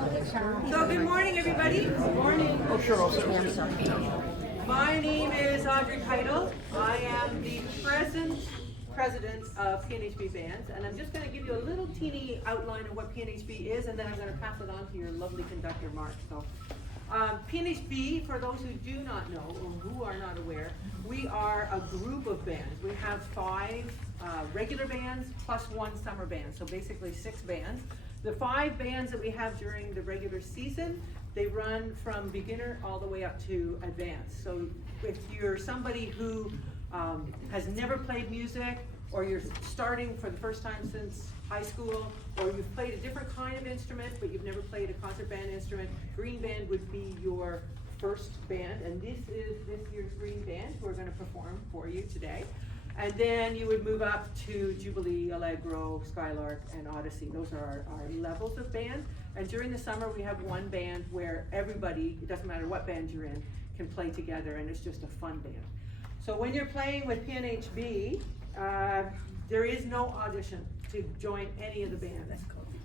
So good morning, everybody. Good morning. Oh, sure, I'll My name is Audrey Keitel. I am the president of PNHB Bands, and I'm just going to give you a little teeny outline of what PNHB is, and then I'm going to pass it on to your lovely conductor, Mark. So, PNHB, for those who do not know or who are not aware, we are a group of bands. We have 5 regular bands plus 1 summer band, so basically 6 bands. The 5 bands that we have during the regular season, they run from beginner all the way up to advanced. So if you're somebody who has never played music, or you're starting for the first time since high school, or you've played a different kind of instrument, but you've never played a concert band instrument, Green Band would be your first band, and this is this year's Green Band who are going to perform for you today. And then you would move up to Jubilee, Allegro, Skylark, and Odyssey. Those are our levels of band. And during the summer, we have 1 band where everybody, it doesn't matter what band you're in, can play together, and it's just a fun band. So when you're playing with PNHB, there is no audition to join any of the bands.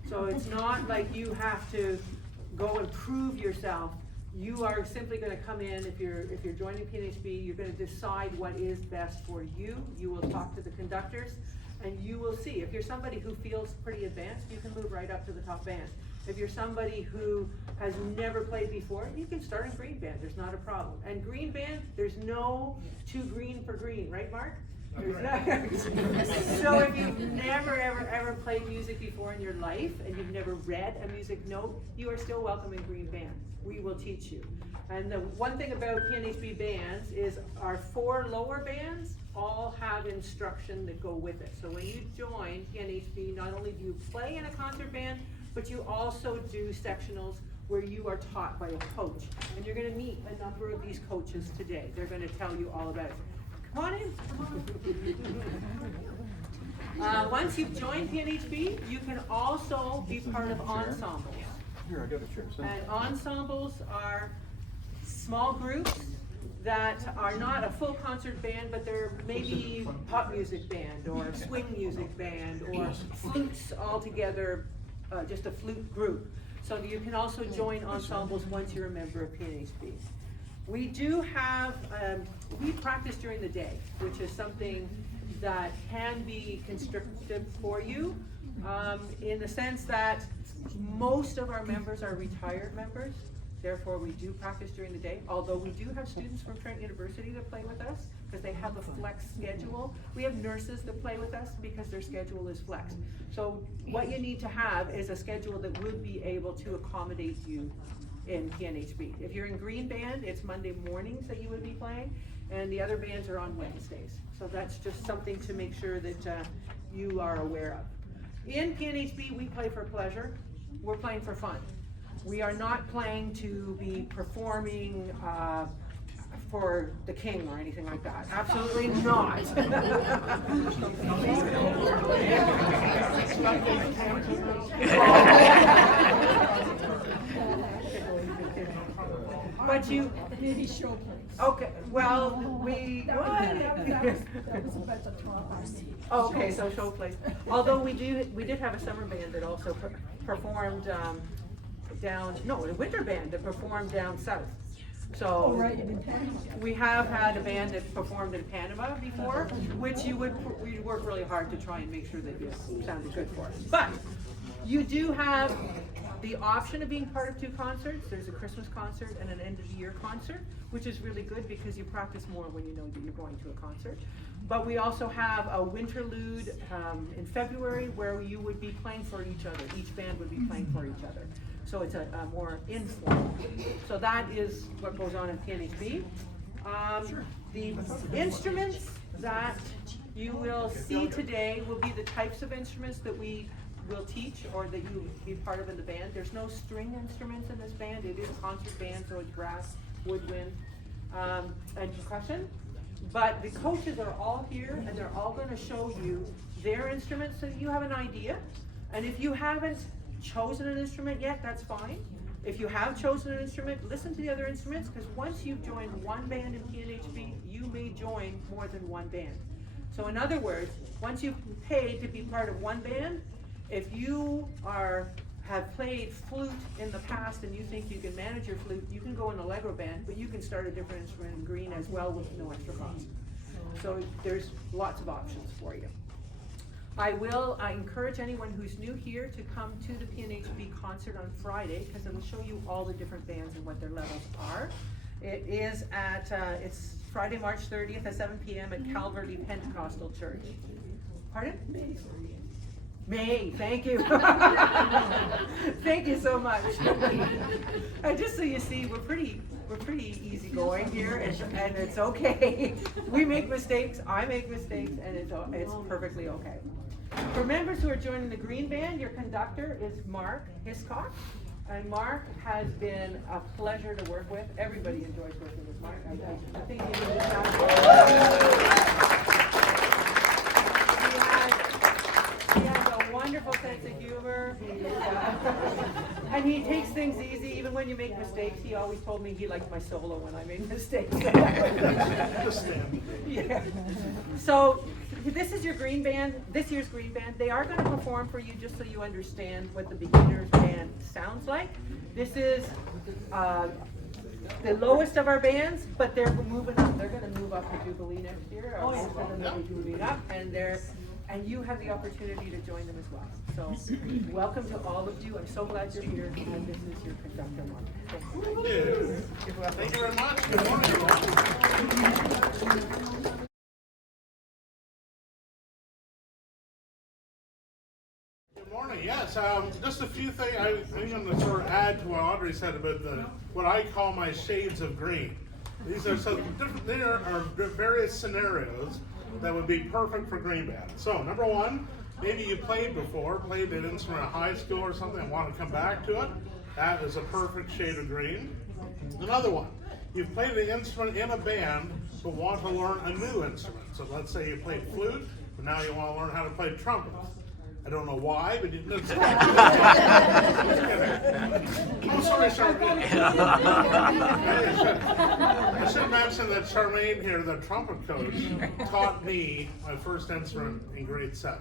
So it's not like you have to go and prove yourself. You are simply going to come in, if you're joining PNHB, you're going to decide what is best for you. You will talk to the conductors, and you will see. If you're somebody who feels pretty advanced, you can move right up to the top band. If you're somebody who has never played before, you can start in Green Band. There's not a problem. And Green Band, there's no too green for green, right, Mark? So if you've never ever played music before in your life, and you've never read a music note, you are still welcome in Green Band. We will teach you. And the one thing about PNHB bands is our 4 lower bands all have instruction that go with it. So when you join PNHB, not only do you play in a concert band, but you also do sectionals where you are taught by a coach. And you're going to meet a number of these coaches today. They're going to tell you all about it. Come on in. Once you've joined PNHB, you can also be part of ensembles. Here, I got a chair. And ensembles are small groups that are not a full concert band, but they're maybe pop music band or swing music band or flutes all together, just a flute group. So you can also join ensembles once you're a member of PNHB. We do have, we practice during the day, which is something that can be constrictive for you, in the sense that most of our members are retired members. Therefore, we do practice during the day, although we do have students from Trent University that play with us because they have a flex schedule. We have nurses that play with us because their schedule is flex. So what you need to have is a schedule that would be able to accommodate you in PNHB. If you're in Green Band, it's Monday mornings that you would be playing, and the other bands are on Wednesdays. So that's just something to make sure that you are aware of. In PNHB, we play for pleasure. We're playing for fun. We are not playing to be performing for the king or anything like that. Absolutely not. But you maybe show plays. Okay, well, we that was about the top I see. Okay, so show plays. Although we did have a summer band that also performed a winter band that performed down south. So right, in Panama. We have had a band that performed in Panama before, which we work really hard to try and make sure that it sounded good for us. But you do have the option of being part of 2 concerts. There's a Christmas concert and an end of the year concert, which is really good because you practice more when you know that you're going to a concert. But we also have a winterlude in February where you would be playing for each other. Each band would be playing for each other. So it's a more informal. So that is what goes on in PNHB. The instruments that you will see today will be the types of instruments that we will teach or that you be part of in the band. There's no string instruments in this band. It is a concert band, so it's brass, woodwind, and percussion. But the coaches are all here, and they're all going to show you their instruments so that you have an idea. And if you haven't chosen an instrument yet, that's fine. If you have chosen an instrument, listen to the other instruments, because once you've joined 1 band in PNHB, you may join more than 1 band. So in other words, once you've paid to be part of 1 band, if you have played flute in the past and you think you can manage your flute, you can go in Allegro band, but you can start a different instrument in green as well with no extra cost. So there's lots of options for you. I encourage anyone who's new here to come to the PNHB concert on Friday, because it'll show you all the different bands and what their levels are. It is at, it's Friday, March 30th at 7 p.m. at Calvary Pentecostal Church. Pardon? May, thank you. Thank you so much. And just so you see, we're pretty easygoing here, and it's okay. We make mistakes, I make mistakes, and it's perfectly okay. For members who are joining the green band, your conductor is Mark Hiscock. And Mark has been a pleasure to work with. Everybody enjoys working with Mark. I think he did this He has a wonderful sense of humor. And he takes things easy, even when you make mistakes. He always told me he liked my solo when I made mistakes. Yeah. So this is your green band, this year's green band. They are going to perform for you just so you understand what the beginner's band sounds like. This is the lowest of our bands, but they're moving up. They're going to move up to Jubilee next year. Most of them will be moving up, and you have the opportunity to join them as well. So welcome to all of you. I'm so glad you're here, and this is your conductor, Mark. Thank you very much. Good morning, everyone. Good morning. Yes, just a few things I'm going to sort of add to what Audrey said about what I call my shades of green. These are some different. There are various scenarios that would be perfect for green band. So, number one, maybe you played an instrument in high school or something and want to come back to it. That is a perfect shade of green. Another one, you've played an instrument in a band but want to learn a new instrument. So let's say you played flute, but now you want to learn how to play trumpet. I don't know why, but it's oh, sorry, Charmaine. I should mention that Charmaine here, the trumpet coach, taught me my first instrument in grade 7.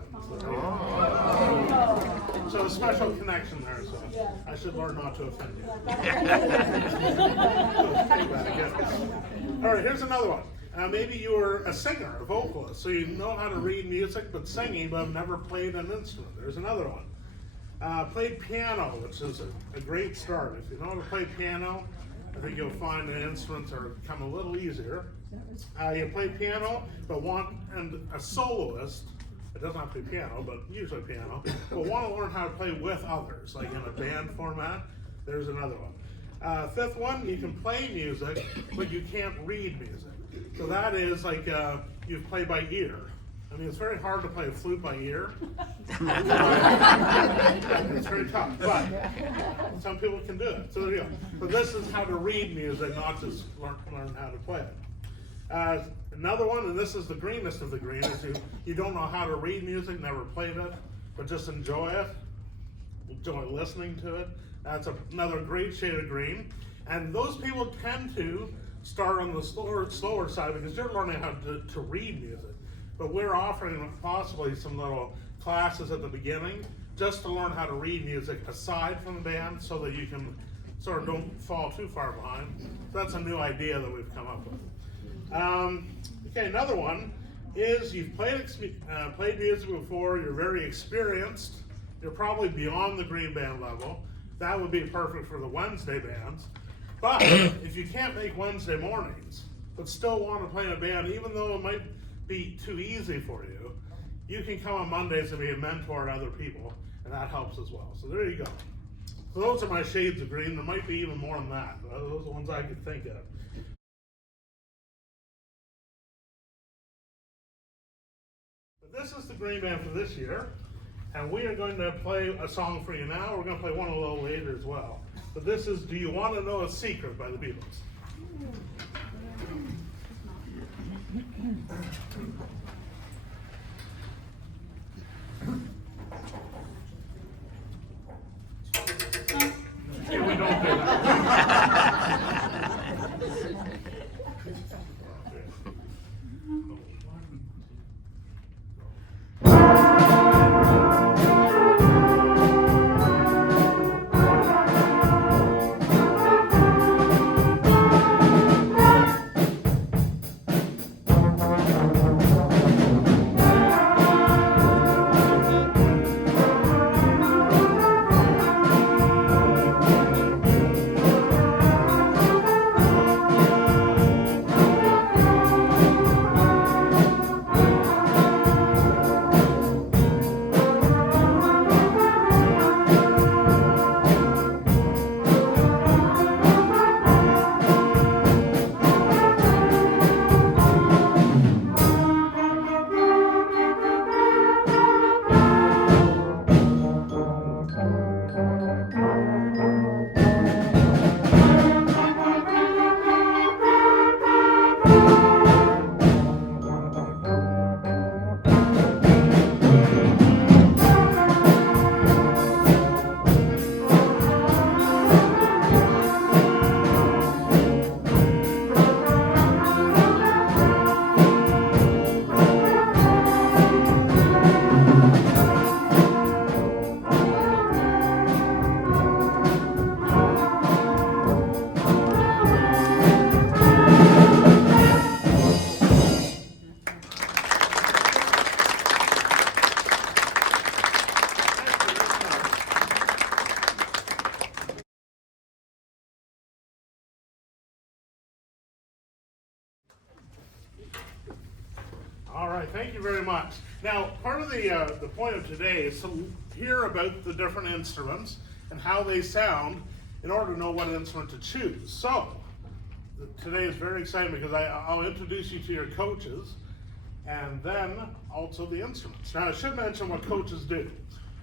So a special connection there, so I should learn not to offend you. All right, here's another one. Maybe you were a singer, a vocalist, so you know how to read music but singing, but have never played an instrument. There's another one. Played piano, which is a great start. If you know how to play piano, I think you'll find the instruments are become a little easier. You play piano, but a soloist, it doesn't have to be piano, but usually piano, but want to learn how to play with others, like in a band format. There's another one. Fifth one, you can play music, but you can't read music. So that is like you play by ear. I mean, it's very hard to play a flute by ear. It's very tough, but some people can do it. So there you go. So this is how to read music, not just learn how to play it. Another one, and this is the greenest of the green, is you don't know how to read music, never played it, but just enjoy it, enjoy listening to it. That's another great shade of green. And those people tend to start on the slower side because you're learning how to read music. But we're offering possibly some little classes at the beginning just to learn how to read music aside from the band so that you can sort of don't fall too far behind. So that's a new idea that we've come up with. Okay, another one is you've played music before, you're very experienced, you're probably beyond the green band level. That would be perfect for the Wednesday bands. But if you can't make Wednesday mornings, but still want to play in a band, even though it might be too easy for you, you can come on Mondays and be a mentor to other people, and that helps as well. So there you go. So those are my shades of green. There might be even more than that. Those are the ones I could think of. But this is the green band for this year, and we are going to play a song for you now. We're going to play one a little later as well. But this is Do You Want to Know a Secret by the Beatles. Yeah, we don't do that. very much. Now, part of the point of today is to hear about the different instruments and how they sound in order to know what instrument to choose. So, today is very exciting because I'll introduce you to your coaches and then also the instruments. Now, I should mention what coaches do.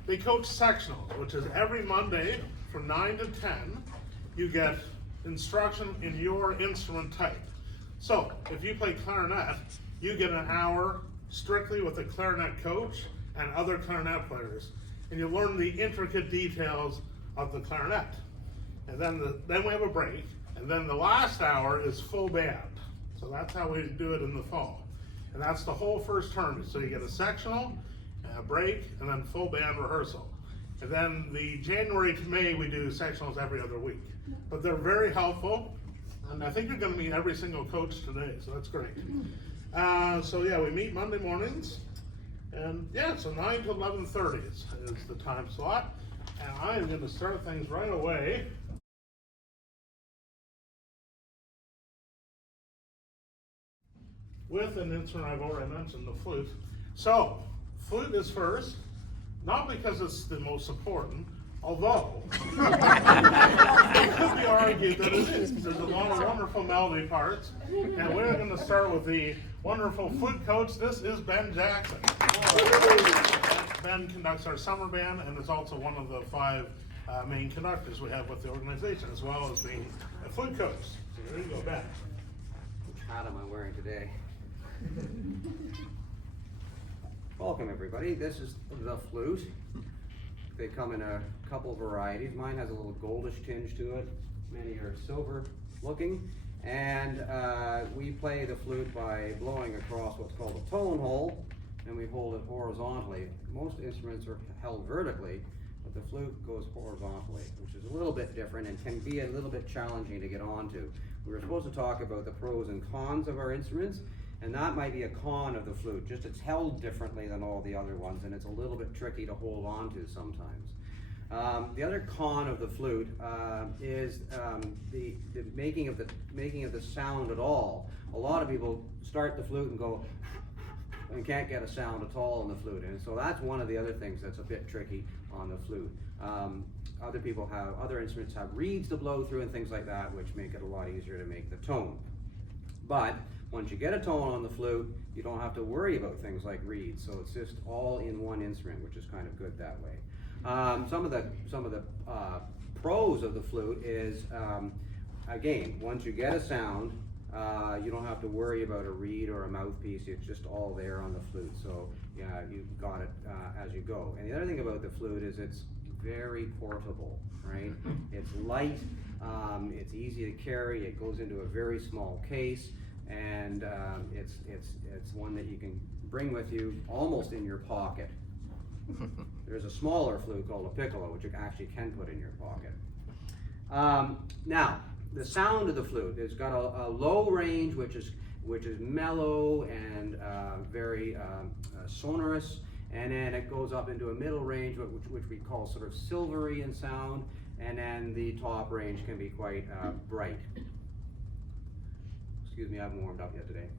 They coach sectionals, which is every Monday from 9 to 10, you get instruction in your instrument type. So, if you play clarinet, you get an hour strictly with a clarinet coach and other clarinet players, and you learn the intricate details of the clarinet. And then we have a break, and then the last hour is full band. So that's how we do it in the fall. And that's the whole first term. So you get a sectional, a break, and then full band rehearsal. And then the January to May, we do sectionals every other week. But they're very helpful, and I think you're going to meet every single coach today, so that's great. So yeah, we meet Monday mornings, and yeah, so 9 to 11:30 is the time slot. And I am going to start things right away. With an instrument I've already mentioned, the flute. So, flute is first, not because it's the most important, although it could be argued that it is. There's a lot of wonderful melody parts, and we're going to start with the wonderful flute coach. This is Ben Jackson. Ben conducts our summer band and is also one of the 5 main conductors we have with the organization, as well as being a flute coach. So there you go, Ben. Which hat am I wearing today? Welcome everybody, this is the flute. They come in a couple varieties. Mine has a little goldish tinge to it. Many are silver looking. And we play the flute by blowing across what's called a tone hole, and we hold it horizontally. Most instruments are held vertically, but the flute goes horizontally, which is a little bit different and can be a little bit challenging to get onto. We were supposed to talk about the pros and cons of our instruments, and that might be a con of the flute, just it's held differently than all the other ones, and it's a little bit tricky to hold on to sometimes. The other con of the flute is the making of the sound at all. A lot of people start the flute and go and can't get a sound at all on the flute, and so that's one of the other things that's a bit tricky on the flute. Other instruments have reeds to blow through and things like that, which make it a lot easier to make the tone. But once you get a tone on the flute, you don't have to worry about things like reeds, so it's just all in one instrument, which is kind of good that way. Some of the pros of the flute is, again, once you get a sound, you don't have to worry about a reed or a mouthpiece. It's just all there on the flute, so yeah, you've got it as you go. And the other thing about the flute is it's very portable, right? It's light, it's easy to carry, it goes into a very small case, and it's one that you can bring with you almost in your pocket. There's a smaller flute called a piccolo, which you actually can put in your pocket. Now, the sound of the flute, it's got a low range, which is mellow and very sonorous, and then it goes up into a middle range, which we call sort of silvery in sound, and then the top range can be quite bright. Excuse me, I haven't warmed up yet today.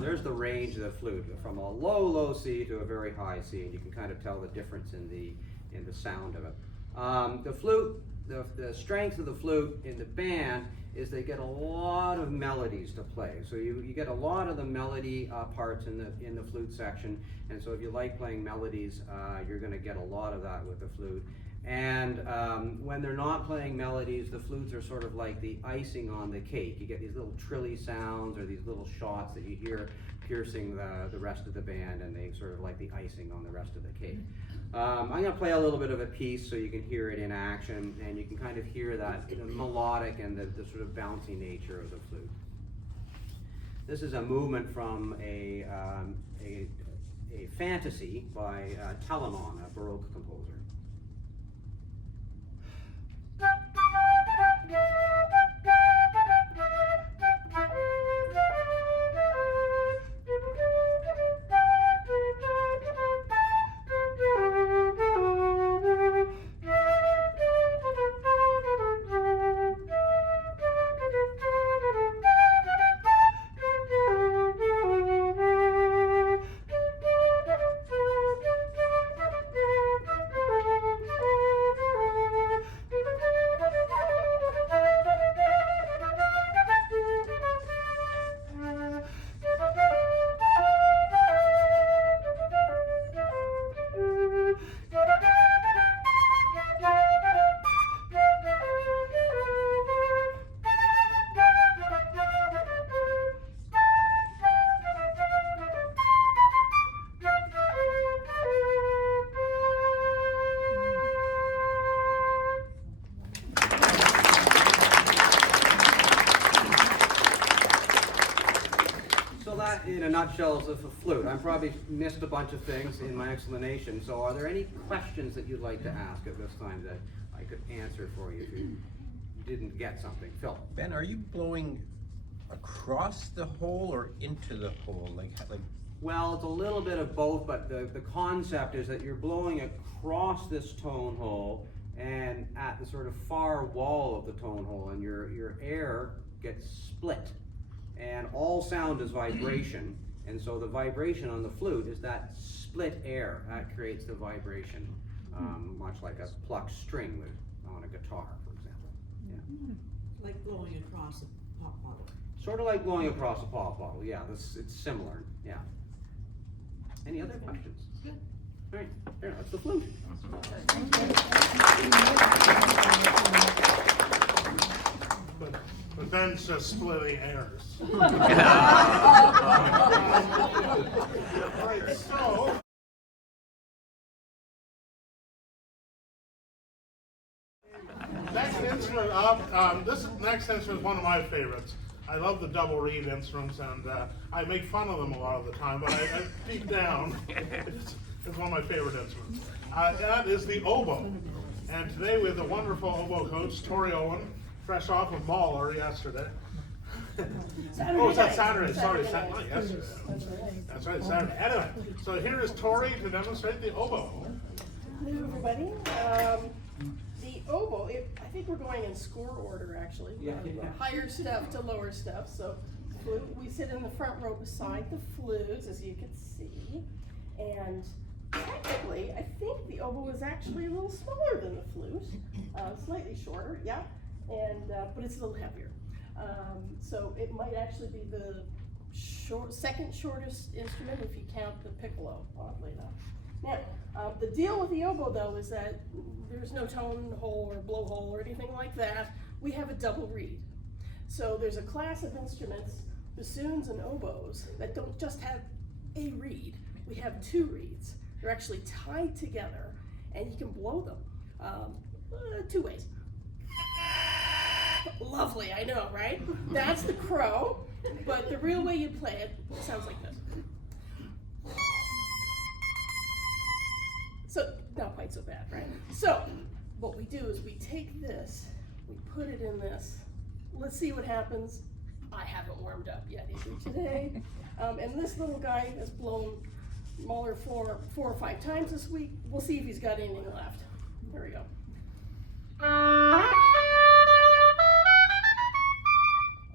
There's the range of the flute, from a low C to a very high C, and you can kind of tell the difference in the sound of it. The flute, the strength of the flute in the band is they get a lot of melodies to play. So you get a lot of the melody parts in the flute section, and so if you like playing melodies, you're going to get a lot of that with the flute. And when they're not playing melodies, the flutes are sort of like the icing on the cake. You get these little trilly sounds or these little shots that you hear piercing the rest of the band, and they sort of like the icing on the rest of the cake. I'm going to play a little bit of a piece so you can hear it in action, and you can kind of hear that melodic and the sort of bouncy nature of the flute. This is a movement from a fantasy by Telemann, a Baroque composer. that in a nutshell is a flute. I probably missed a bunch of things in my explanation. So are there any questions that you'd like to ask at this time that I could answer for you if you didn't get something? Phil? Ben, are you blowing across the hole or into the hole? Like Well, it's a little bit of both, but the concept is that you're blowing across this tone hole and at the sort of far wall of the tone hole, and your air gets split. And all sound is vibration, and so the vibration on the flute is that split air that creates the vibration, much like a plucked string on a guitar, for example. Yeah. Like blowing across a pop bottle. Sort of like blowing across a pop bottle. Yeah, it's similar. Yeah. Any other questions? Good. All right, there, that's the flute. But Ben's just splitting hairs. All right, so. Next instrument up, this next instrument is one of my favorites. I love the double reed instruments, and I make fun of them a lot of the time, but I deep down, it's one of my favorite instruments. That is the oboe. And today we have the wonderful oboe coach, Tori Owen, fresh off of Mahler yesterday. Oh, is that Saturday? Sorry, Saturday. Yesterday. That's right, Saturday. Anyway, so here is Tori to demonstrate the oboe. Hello, everybody. The oboe, I think we're going in score order, actually. Yeah. Higher stuff to lower stuff. So flute, we sit in the front row beside the flutes, as you can see. And technically, I think the oboe is actually a little smaller than the flute. Slightly shorter, yeah. And but it's a little heavier. So it might actually be the second shortest instrument if you count the piccolo, oddly enough. Now, the deal with the oboe, though, is that there's no tone hole or blowhole or anything like that. We have a double reed. So there's a class of instruments, bassoons and oboes, that don't just have a reed. We have two reeds. They're actually tied together, and you can blow them two ways. Lovely, I know, right? That's the crow, but the real way you play it sounds like this. So, not quite so bad, right? So, what we do is we take this, we put it in this. Let's see what happens. I haven't warmed up yet either today. And this little guy has blown Mahler 4 or 5 times this week. We'll see if he's got anything left. Here we go.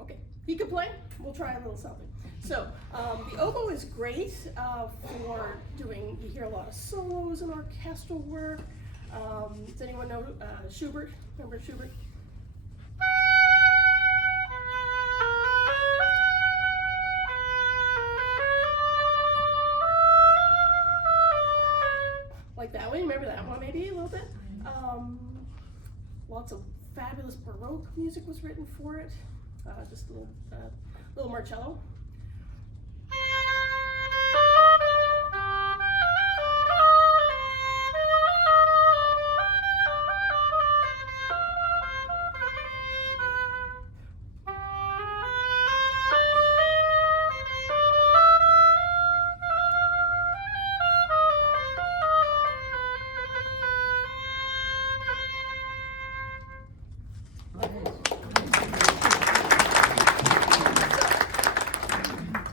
Okay, he can play. We'll try a little something. So, the oboe is great for doing, you hear a lot of solos and orchestral work. Does anyone know Schubert? Remember Schubert? Like that one, remember that one maybe a little bit? Lots of fabulous Baroque music was written for it. Just a little Marcello.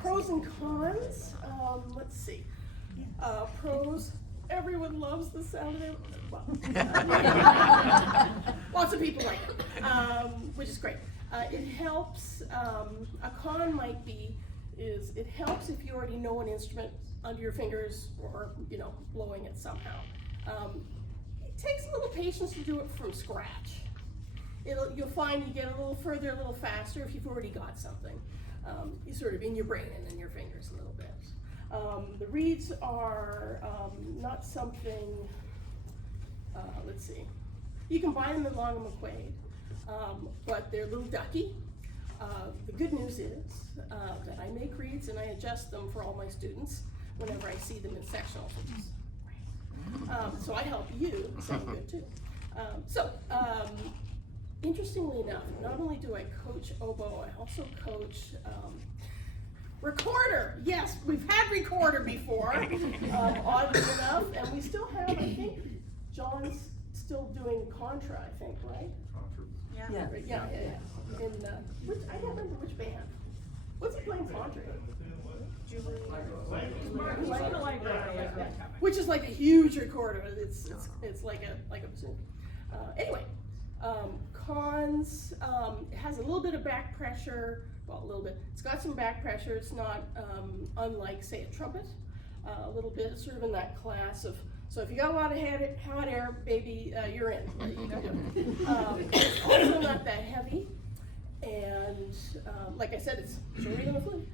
Pros and cons, let's see. Pros, everyone loves the sound of it. Well, lots of people like it, which is great. It helps, a con might be, is it helps if you already know an instrument under your fingers or, blowing it somehow. It takes a little patience to do it from scratch. You'll find you get a little further, a little faster if you've already got something. You sort of in your brain and in your fingers a little bit. The reeds are not something, let's see. You can buy them at Long and McQuaid, but they're a little ducky. The good news is that I make reeds and I adjust them for all my students whenever I see them in sectionals. So I help you sound good too. Interestingly enough, not only do I coach oboe, I also coach Recorder, yes, we've had recorder before, oddly enough, and we still have, I think, John's still doing Contra, I think, right? Yeah. Yeah. In, which, I don't remember which band. What's he playing Contra in? Which is like a huge recorder. It's like a bassoon. Anyway, cons, it has a little bit of back pressure. Well, a little bit. It's got some back pressure. It's not unlike, say, a trumpet. A little bit sort of in that class of. So if you got a lot of hot air, baby, you're in. You can do it. It's also not that heavy, and like I said, it's shorter than a flute.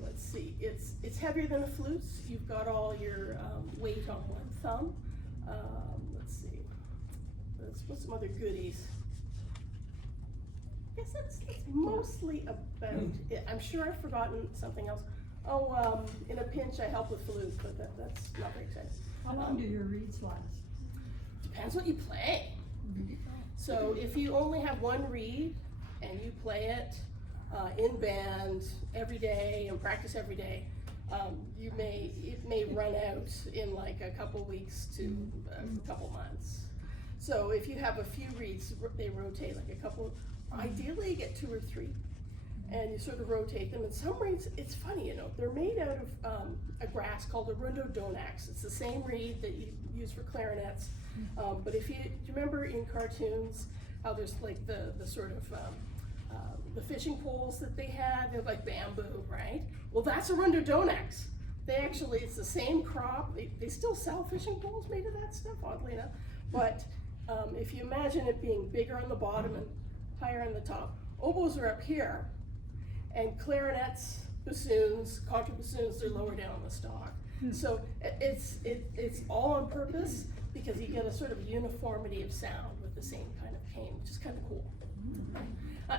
Let's see, it's heavier than a flute. You've got all your weight on one thumb. Let's see, let's put some other goodies. I guess that's mostly about it. I'm sure I've forgotten something else. Oh, in a pinch I help with flute, but that's not very exciting. How long do your reeds last? Depends what you play. So if you only have one reed and you play it in band every day and practice every day, it may run out in like a couple weeks to a couple months. So if you have a few reeds, they rotate like a couple. Ideally, you get 2 or 3, and you sort of rotate them. And some reeds, it's funny, you know, they're made out of a grass called a rhododendron. It's the same reed that you use for clarinets. But if you remember in cartoons how there's like the sort of the fishing poles that they had, they're like bamboo, right? Well, that's a rhododendron. It's the same crop. They still sell fishing poles made of that stuff, oddly enough. But if you imagine it being bigger on the bottom and higher on the top, oboes are up here, and clarinets, bassoons, contrabassoons, they're lower down on the stalk. So it's all on purpose because you get a sort of uniformity of sound with the same kind of cane, which is kind of cool.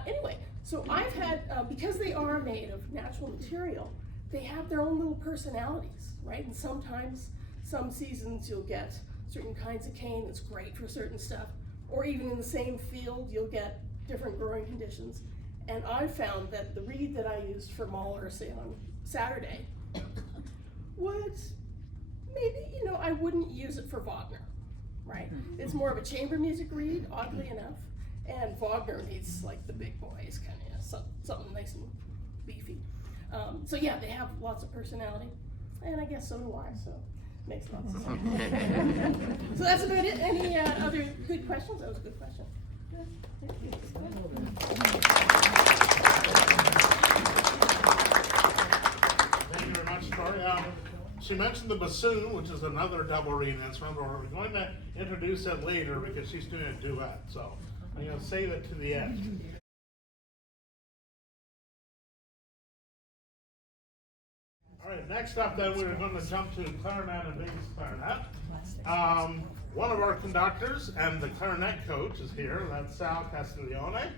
Anyway, so I've had, because they are made of natural material, they have their own little personalities, right? And sometimes, some seasons you'll get certain kinds of cane that's great for certain stuff, or even in the same field you'll get different growing conditions. And I found that the reed that I used for Mahler, say on Saturday, would maybe, you know, I wouldn't use it for Wagner, right? It's more of a chamber music reed, oddly enough, and Wagner needs like the big boys, kind of something nice and beefy. So yeah, they have lots of personality, and I guess so do I, so makes lots of sense. So that's about it. Any other good questions? That was a good question. Good. Thank you. Thank you very much, Tori. She mentioned the bassoon, which is another double reed instrument, but we're going to introduce it later because she's doing a duet, so I'm going to save it to the end. All right, next up then we're going to jump to clarinet and bass clarinet. One of our conductors and the clarinet coach is here, that's Sal Castiglione.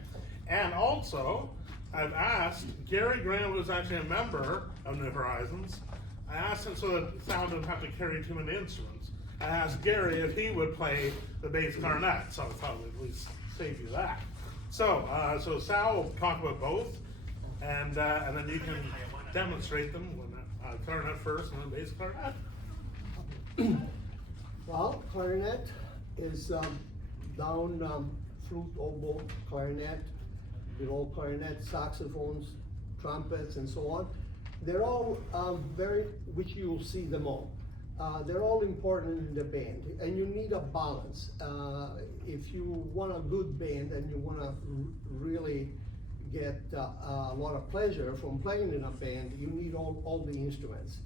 And also, I've asked Gary Graham, who's actually a member of New Horizons, I asked him so that Sal didn't have to carry too many instruments. I asked Gary if he would play the bass clarinet, so I thought we'd at least save you that. So Sal will talk about both, and then you can demonstrate them when clarinet first and then bass clarinet. Well, clarinet is down flute, oboe, clarinet, below clarinet, saxophones, trumpets, and so on. They're all which you will see them all. They're all important in the band, and you need a balance. If you want a good band and you want to really get a lot of pleasure from playing in a band, you need all the instruments.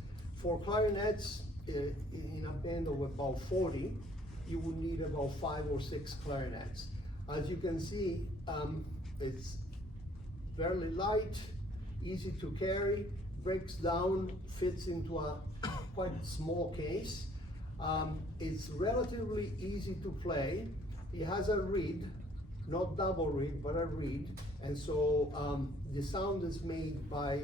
For clarinets, in a band of about 40, you would need about 5 or 6 clarinets. As you can see, it's fairly light, easy to carry, breaks down, fits into a quite small case. It's relatively easy to play. It has a reed, not double reed, but a reed, and so the sound is made by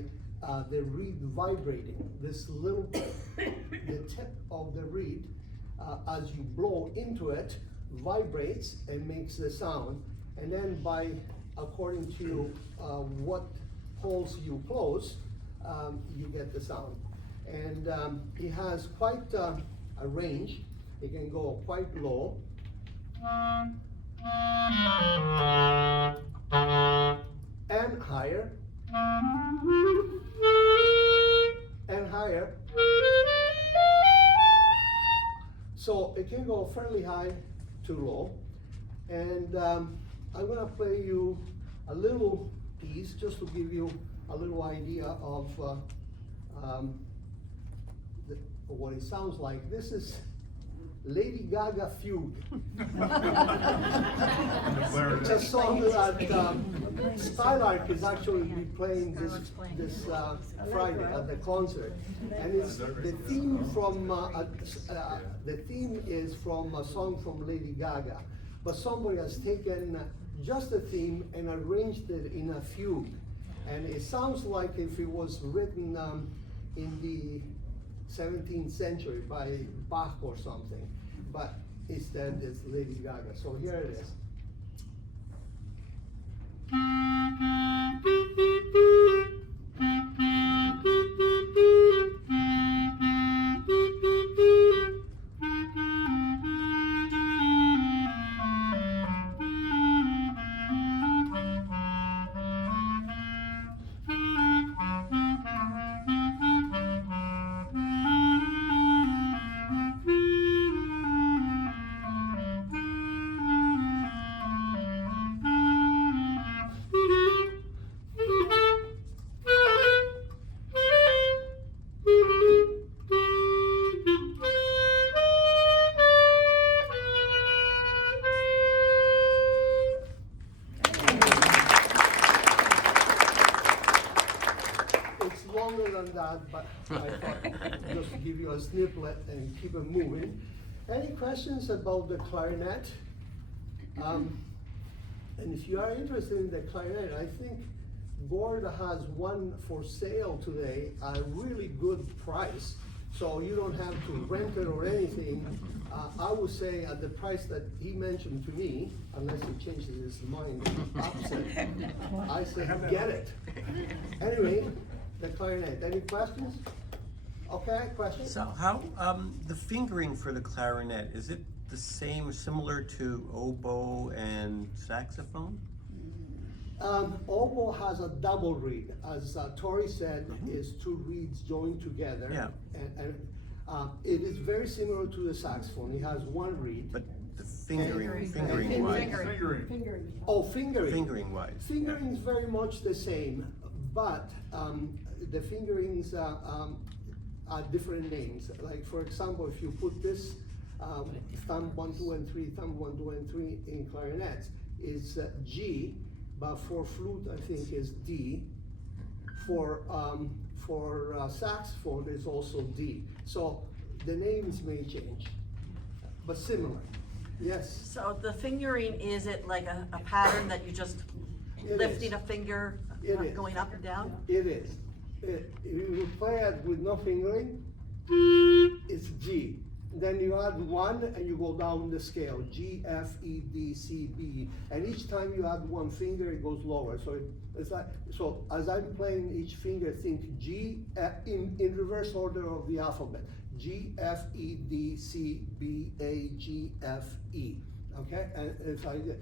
the reed vibrating. This little, the tip of the reed, as you blow into it, vibrates and makes the sound, and then according to what holes you close, you get the sound. And it has quite a range. It can go quite low. And higher. And higher. So it can go fairly high to low. And I'm gonna play you a little piece just to give you a little idea of what it sounds like. This is Lady Gaga Fugue. It's a song that Skylark is actually be playing this Friday at the concert, and it's the theme from the theme is from a song from Lady Gaga, but somebody has taken just the theme and arranged it in a fugue, and it sounds like if it was written in the 17th century by Bach or something, but instead it's Lady Gaga. So here it is. That, but I thought just to give you a snippet and keep it moving. Any questions about the clarinet? And if you are interested in the clarinet, I think Gord has one for sale today at a really good price, so you don't have to rent it or anything. I would say at the price that he mentioned to me, unless he changes his mind opposite, I say get it. Anyway, the clarinet. Any questions? Okay, questions? So how, the fingering for the clarinet, is it the same, similar to oboe and saxophone? Oboe has a double reed. As Tori said, is two reeds joined together. Yeah. And it is very similar to the saxophone. It has one reed. But the fingering wise. Fingering. Oh, fingering. Fingering wise. Fingering is very much the same, but the fingerings are different names. Like for example, if you put this thumb 1, 2, and 3, thumb 1, 2, and 3 in clarinets, it's G, but for flute I think is D. For saxophone is also D. So the names may change, but similar. Yes. So the fingering, is it like a pattern that you just lifting a finger, going up and down? It is. If you play it with no fingering, it's G. Then you add 1 and you go down the scale, G, F, E, D, C, B. And each time you add 1 finger, it goes lower. So it's like, so as I'm playing each finger, think G, in reverse order of the alphabet. G, F, E, D, C, B, A, G, F, E. Okay? And if I get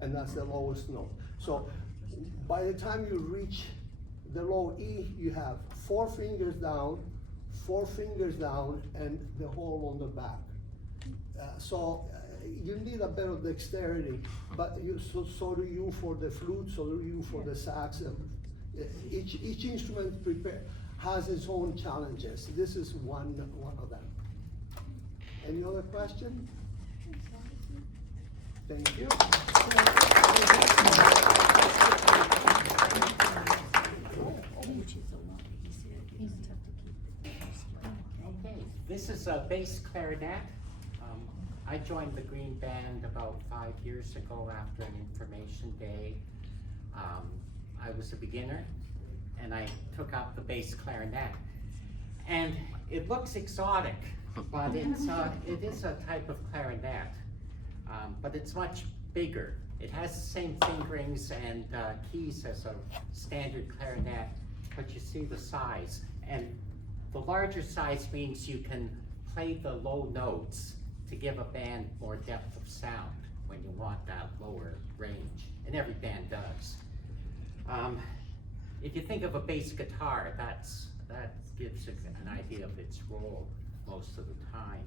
and that's the lowest note. So by the time you reach the low E, you have 4 fingers down, 4 fingers down, and the hole on the back. You need a bit of dexterity, but so do you for the flute, so do you for the sax. Each instrument has its own challenges. This is one of them. Any other question? Thank you. Okay, this is a bass clarinet. I joined the Green Band about 5 years ago after an information day. I was a beginner and I took up the bass clarinet. And it looks exotic but it is a type of clarinet, but it's much bigger. It has the same fingerings and keys as a standard clarinet, but you see the size. And the larger size means you can play the low notes to give a band more depth of sound when you want that lower range, and every band does. If you think of a bass guitar, that gives an idea of its role most of the time.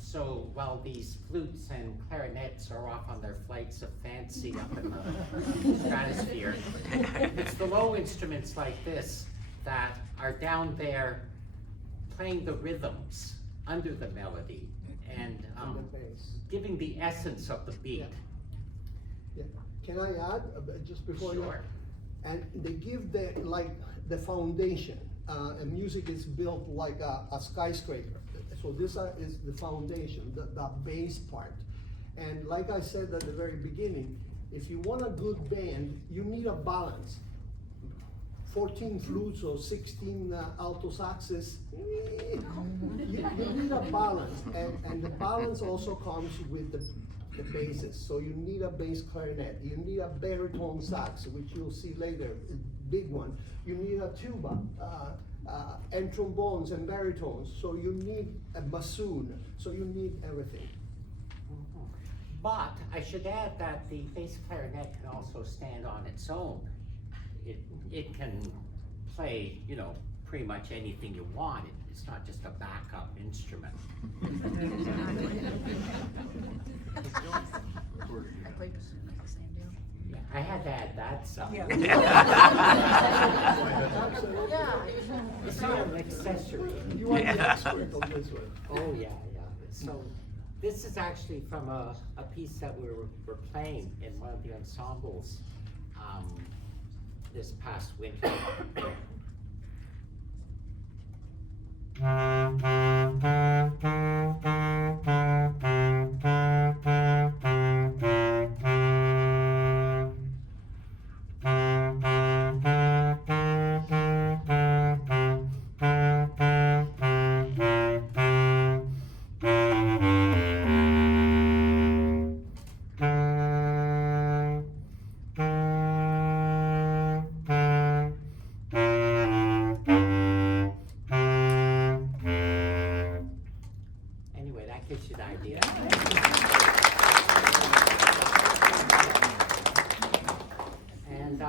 So while these flutes and clarinets are off on their flights of fancy up in the stratosphere, it's the low instruments like this that are down there playing the rhythms under the melody and And the bass. giving the essence of the beat. Yeah. Can I add, just before you? Sure. And they give the foundation. And music is built like a skyscraper. So this is the foundation, the bass part. And like I said at the very beginning, if you want a good band, you need a balance. 14 flutes or 16 alto saxes, you need a balance. And the balance also comes with the basses. So you need a bass clarinet, you need a baritone sax, which you'll see later, big one. You need a tuba, and trombones and baritones. So you need a bassoon, so you need everything. But I should add that the bass clarinet can also stand on its own. It can play, you know, pretty much anything you want. It's not just a backup instrument. I played bassoon at the same deal. Yeah, I had to add that, so. Yeah. It's not an accessory. You are the expert on this one. Oh, yeah. So this is actually from a piece that we were playing in one of the ensembles this past winter. Anyway, that gives you the idea. And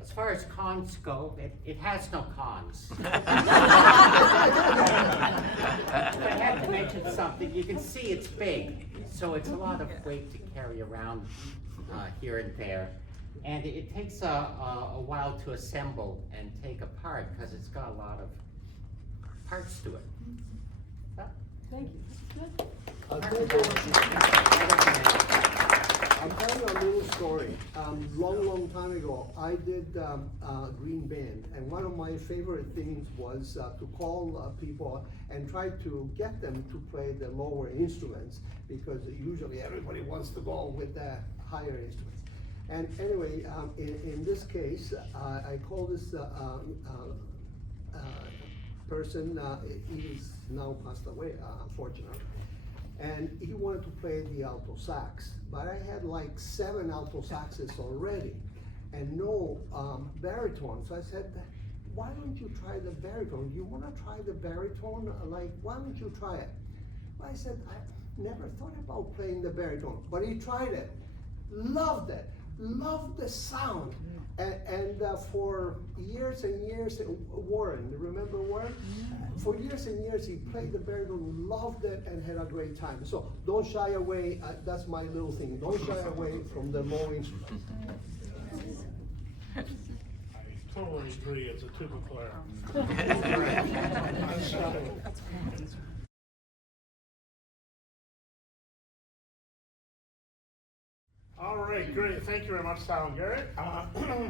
as far as cons go, it has no cons. If I had to mention something, you can see it's big, so it's a lot of weight to carry around here and there. And it takes a while to assemble and take apart because it's got a lot of parts to it. Thank you. Good. I'll tell you a little story. Long time ago, I did a green band, and one of my favorite things was to call people and try to get them to play the lower instruments, because usually everybody wants to go with the higher instruments. And anyway, in this case, I called this person, he is now passed away, unfortunately. And he wanted to play the alto sax, but I had like 7 alto saxes already and no baritone. So I said, why don't you try the baritone? You wanna try the baritone? Like, why don't you try it? Well, I said, I never thought about playing the baritone, but he tried it, loved it, loved the sound. And for years and years, Warren, remember Warren? For years and years, he played the baritone, loved it, and had a great time. So don't shy away, that's my little thing. Don't shy away from the low instruments. I totally agree, it's a tuba player. All right, great. Thank you very much, Sal and Garrett.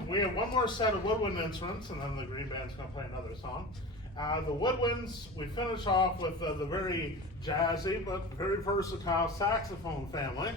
We have one more set of woodwind instruments, and then the green band's going to play another song. The woodwinds, we finish off with the very jazzy but very versatile saxophone family.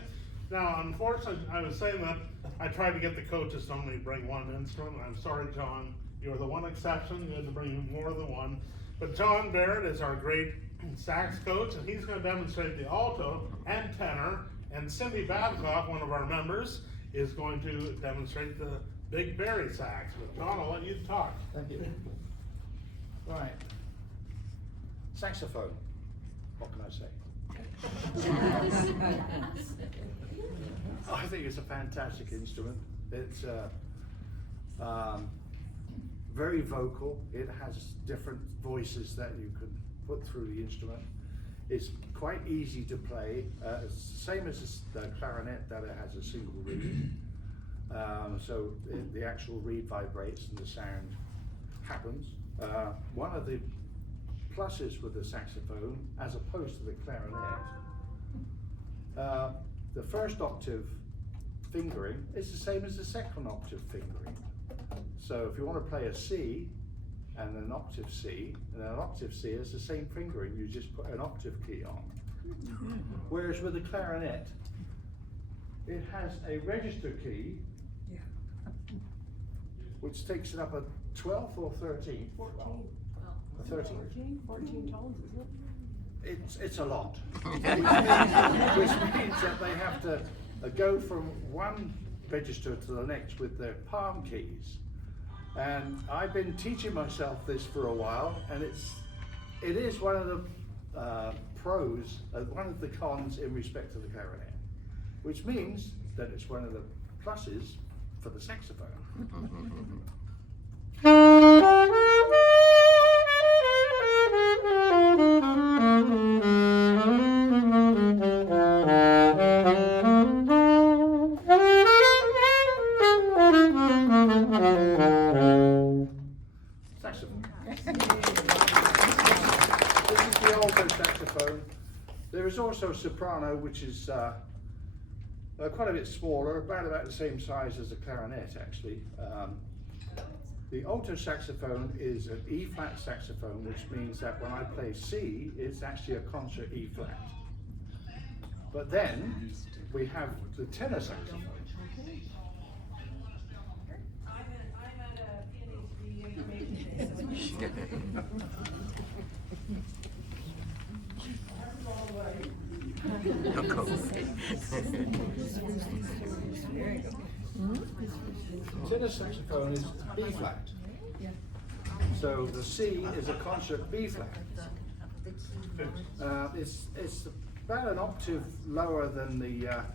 Now, unfortunately, I was saying that I tried to get the coaches to only bring one instrument. I'm sorry, John, you're the one exception. You had to bring more than one. But John Barrett is our great sax coach, and he's going to demonstrate the alto and tenor. And Cindy Babcock, one of our members, is going to demonstrate the big bari sax. But John, I'll let you talk. Thank you. Right. Saxophone. What can I say? I think it's a fantastic instrument. It's very vocal. It has different voices that you can put through the instrument. It's quite easy to play. Same as the clarinet, that it has a single reed. So the actual reed vibrates and the sound happens. One of the pluses with the saxophone, as opposed to the clarinet, the first octave fingering is the same as the second octave fingering. So if you want to play a C and an octave C, and an octave C is the same fingering, you just put an octave key on. Whereas with the clarinet, it has a register key, which takes it up a 12th or 13th? 14. 13. Tones, isn't it? It's a lot. Which means that they have to go from one register to the next with their palm keys. And I've been teaching myself this for a while, and it is one of the pros, one of the cons in respect to the clarinet, which means that it's one of the pluses for the saxophone. Saxophone. This is the alto saxophone. There is also soprano, which is quite a bit smaller, about the same size as a clarinet, actually. The alto saxophone is an E-flat saxophone, which means that when I play C, it's actually a concert E-flat. But then we have the tenor saxophone. I'm at a PNHB information Tenor saxophone is B-flat. So the C is a concert B-flat. It's about an octave lower than the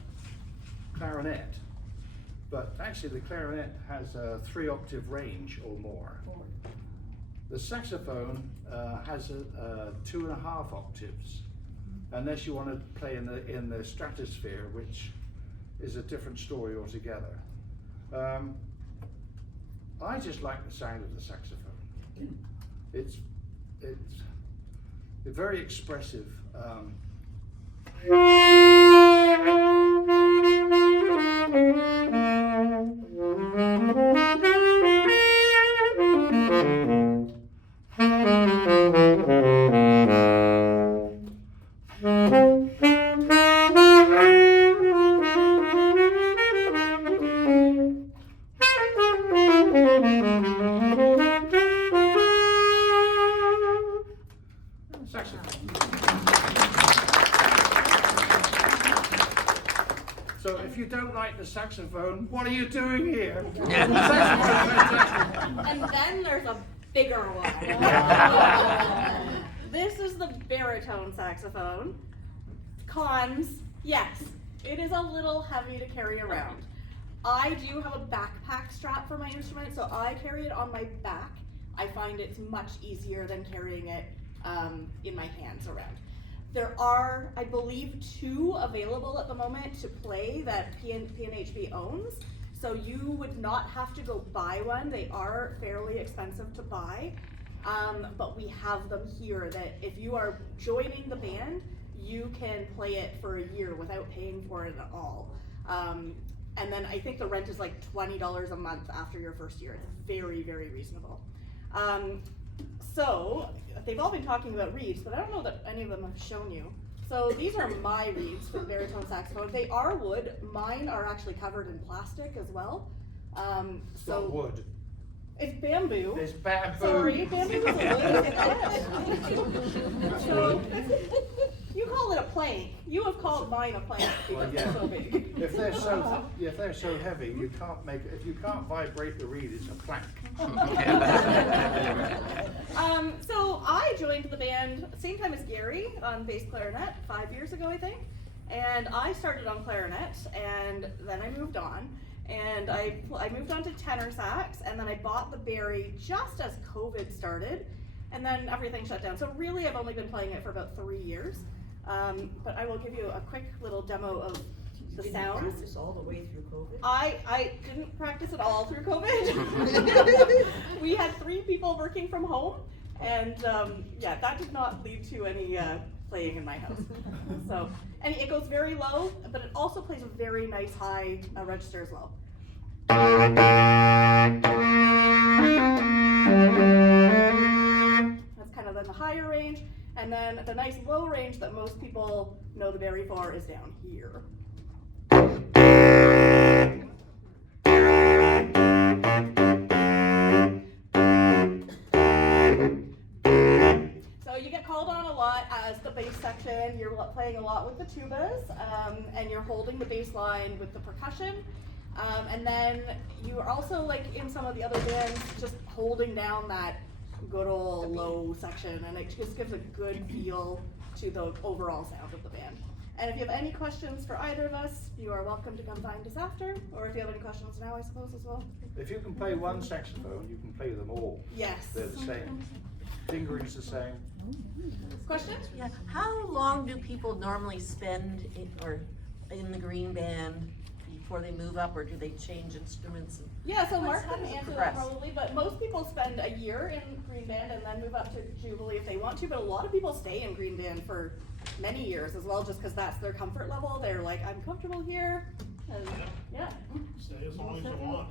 clarinet, but actually the clarinet has a 3-octave range or more. The saxophone has 2.5 octaves, unless you want to play in the stratosphere, which is a different story altogether. I just like the sound of the saxophone. It's very expressive. So if you don't like the saxophone, what are you doing here? And then there's a bigger one. This is the baritone saxophone. Cons, yes, it is a little heavy to carry around. I do have a backpack strap for my instrument, so I carry it on my back. I find it's much easier than carrying it in my hands around. There are, I believe, 2 available at the moment to play that PNHB owns. So you would not have to go buy one. They are fairly expensive to buy, but we have them here that if you are joining the band, you can play it for a year without paying for it at all. And then I think the rent is like $20 a month after your first year. It's very, very reasonable. So they've all been talking about reeds, but I don't know that any of them have shown you. So these are my reeds for baritone saxophone. They are wood. Mine are actually covered in plastic as well. It's not wood. It's bamboo. It's bamboo. Sorry, bamboo is a little So, you call it a plank. You have called mine a plank because yeah. they're so big. If they're so heavy, you can't make it. If you can't vibrate the reed, it's a plank. So I joined the band same time as Gary on bass clarinet 5 years ago, I think. And I started on clarinet, and then I moved on. And I moved on to tenor sax, and then I bought the Barry just as COVID started, and then everything shut down. So really, I've only been playing it for about 3 years. But I will give you a quick little demo of the sounds. Did you practice all the way through COVID? I didn't practice at all through COVID. We had 3 people working from home, and yeah, that did not lead to any playing in my house. So, and it goes very low, but it also plays a very nice high register as well. That's kind of then the higher range, and then the nice low range that most people know the Barry for is down here. So you get called on a lot as the bass section. You're playing a lot with the tubas, and you're holding the bass line with the percussion. And then you are also, like in some of the other bands, just holding down that good old low section, and it just gives a good feel to the overall sound of the band. And if you have any questions for either of us, you are welcome to come find us after, or if you have any questions now, I suppose, as well. If you can play one saxophone, you can play them all. Yes. They're the same. Fingering's the same. Questions? Yeah, how long do people normally spend in the green band before they move up, or do they change instruments? Yeah, so Mark How can does it answer that progress? probably, but most people spend a year in green band and then move up to Jubilee if they want to, but a lot of people stay in green band for many years as well, just because that's their comfort level. They're like, I'm comfortable here, and yeah. Stay as long as you want.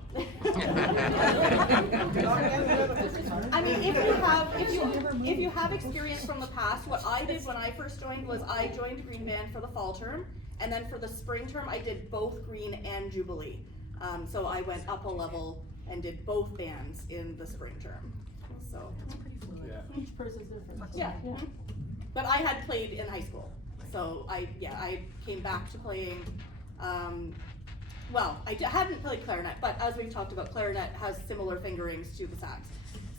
I mean, if you have experience from the past, what I did when I first joined was I joined green band for the fall term, and then for the spring term I did both green and Jubilee. So I went up a level and did both bands in the spring term. So Yeah. Each person's different. yeah. But I had played in high school, so I came back to playing. Well, I hadn't played clarinet, but as we've talked about, clarinet has similar fingerings to the sax.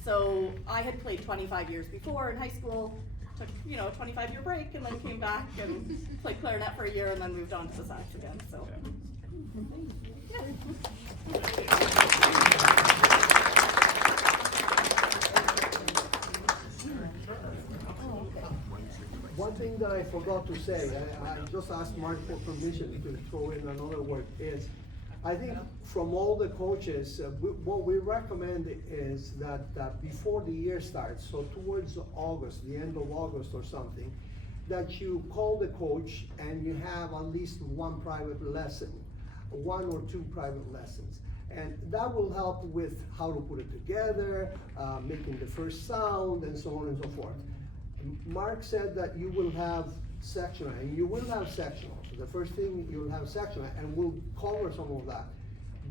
So I had played 25 years before in high school, took a 25-year break, and then came back and played clarinet for a year, and then moved on to the sax again. So. Yeah. One thing that I forgot to say, I just asked Mark for permission to throw in another word, is I think from all the coaches, what we recommend is that before the year starts, so towards August, the end of August or something, that you call the coach and you have at least one private lesson, 1 or 2 private lessons. And that will help with how to put it together, making the first sound, and so on and so forth. Mark said that you will have sectional, and you will have sectional. So the first thing, you'll have sectional, and we'll cover some of that.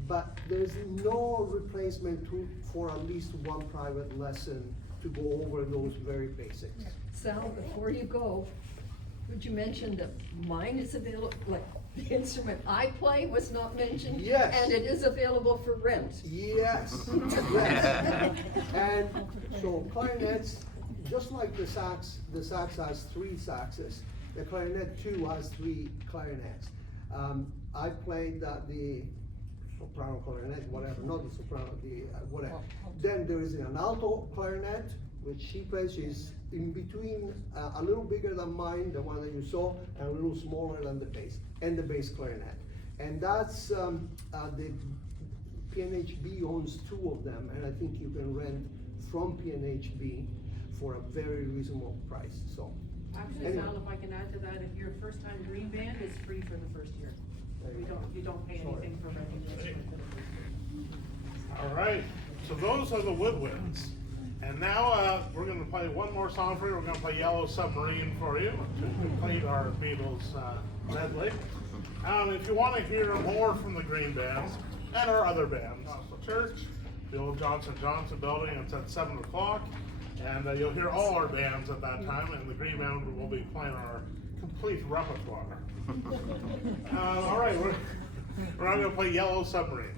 But there's no replacement for at least one private lesson to go over those very basics. Sal, before you go, would you mention that mine is available, like the instrument I play was not mentioned? Yes. And it is available for rent. Yes, yes. And so clarinets, just like the sax has 3 saxes, the clarinet too has 3 clarinets. I played the soprano clarinet, whatever, not the soprano, whatever. Then there is an alto clarinet, which she plays. She's in between, a little bigger than mine, the one that you saw, and a little smaller than the bass, and the bass clarinet. And that's, the PNHB owns 2 of them, and I think you can rent from PNHB for a very reasonable price, so. Actually, Anyway. Sal, if I can add to that, if you're a first-time green band, it's free for the first year. You don't pay anything for renting the instrument for the first year. All right, so those are the woodwinds. And now we're going to play one more song for you. We're going to play Yellow Submarine for you to complete our Beatles medley. If you want to hear more from the green bands and our other bands, the church, the old Johnson Johnson building. It's at 7 o'clock. And you'll hear all our bands at that time, and the Green Band will be playing our complete repertoire. All right, we're now going to play Yellow Submarine.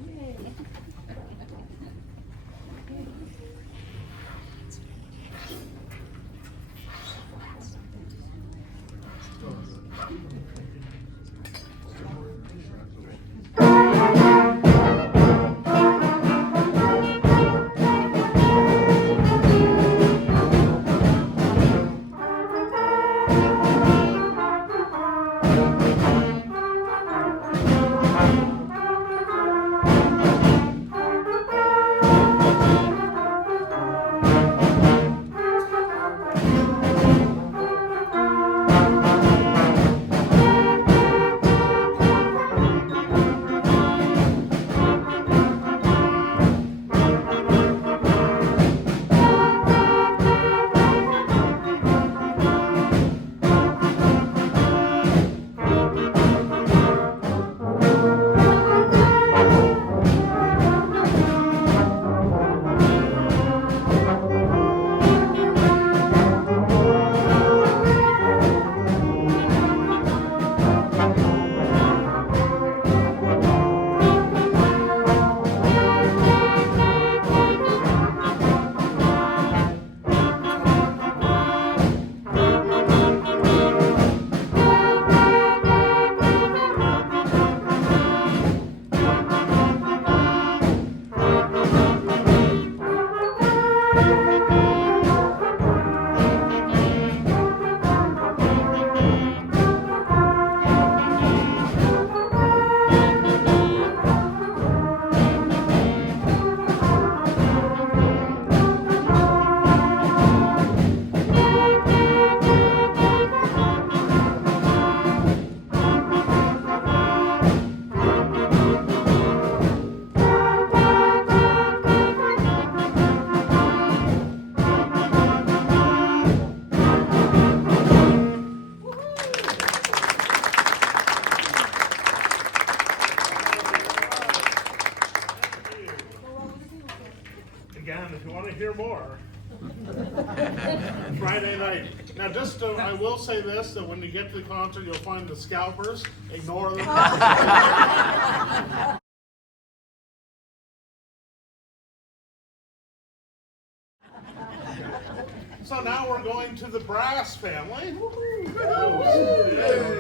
Again, if you want to hear more, Friday night. Now, just I will say this, that when you get to the concert, you'll find the scalpers. Ignore them. So now we're going to the brass family. There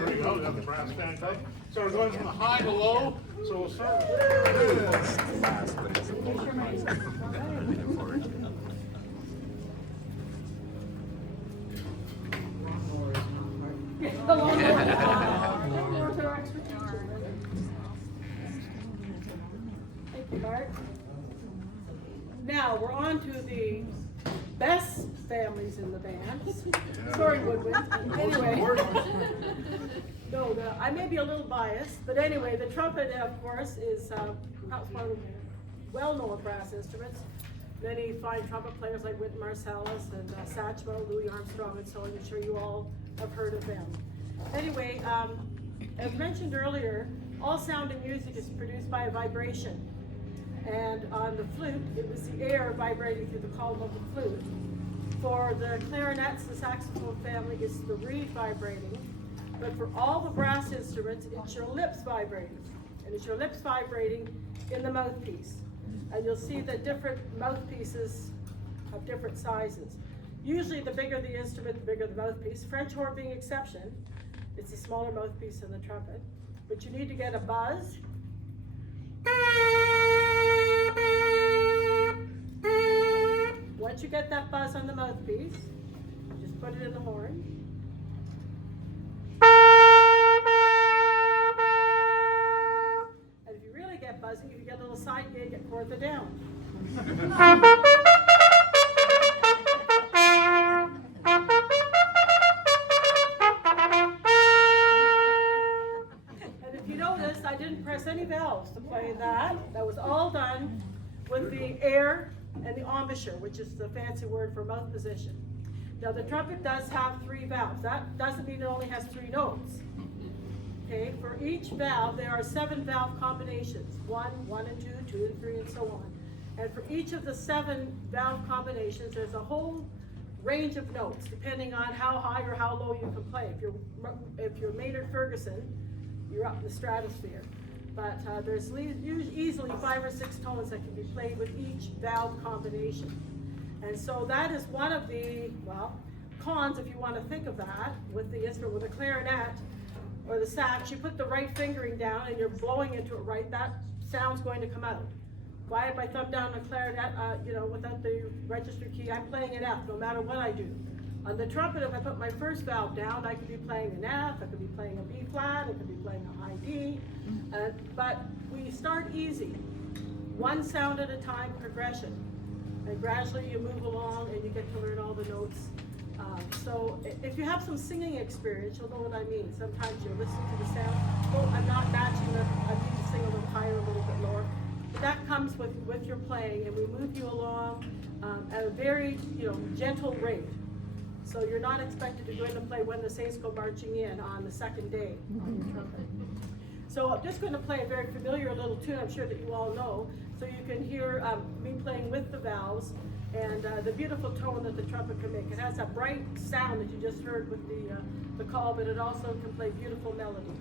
we go, we got the brass band covered. So we're going from the high to low. So we'll start Thank you, Bart. Now we're on to the best families in the band. Sorry, Woodwind. Anyway. No, I may be a little biased, but anyway, the trumpet, of course, is perhaps one of the well-known brass instruments. Many fine trumpet players like Wynton Marsalis and Satchmo, Louis Armstrong, and so on. I'm sure you all have heard of them. Anyway, as mentioned earlier, all sound in music is produced by a vibration. And on the flute, it was the air vibrating through the column of the flute. For the clarinets, the saxophone family, it's the reed vibrating. But for all the brass instruments, it's your lips vibrating. And it's your lips vibrating in the mouthpiece. And you'll see that different mouthpieces have different sizes. Usually the bigger the instrument, the bigger the mouthpiece. French horn being exception. It's a smaller mouthpiece than the trumpet. But you need to get a buzz. Once you get that buzz on the mouthpiece, just put it in the horn. And if you really get buzzing, you can get a little side gig at fourth or down. And if you notice, I didn't press any valves to play that. That was all done with the air and the embouchure, which is the fancy word for mouth position. Now the trumpet does have 3 valves. That doesn't mean it only has 3 notes. Okay, for each valve there are 7 valve combinations, 1, 1 and 2, 2 and 3, and so on. And for each of the 7 valve combinations, there's a whole range of notes, depending on how high or how low you can play. If you're Maynard Ferguson, you're up in the stratosphere. But there's easily 5 or 6 tones that can be played with each valve combination. And so that is one of the, well, cons, if you want to think of that, with the instrument, with a clarinet or the sax. You put the right fingering down and you're blowing into it right, that sound's going to come out. If I have my thumb down on the clarinet, without the register key, I'm playing an F no matter what I do. On the trumpet, if I put my first valve down, I could be playing an F, I could be playing a B flat, I could be playing a high D. But we start easy, one sound at a time, progression. And gradually you move along and you get to learn all the notes. So if you have some singing experience, you'll know what I mean. Sometimes you listen to the sound, oh, I'm not matching the, I need to sing a little higher, a little bit lower. But that comes with your playing, and we move you along at a very, gentle rate. So you're not expected to go in and play When the Saints Go Marching In on the second day on your trumpet. So I'm just going to play a very familiar little tune I'm sure that you all know, so you can hear me playing with the valves and the beautiful tone that the trumpet can make. It has that bright sound that you just heard with the call, but it also can play beautiful melodies.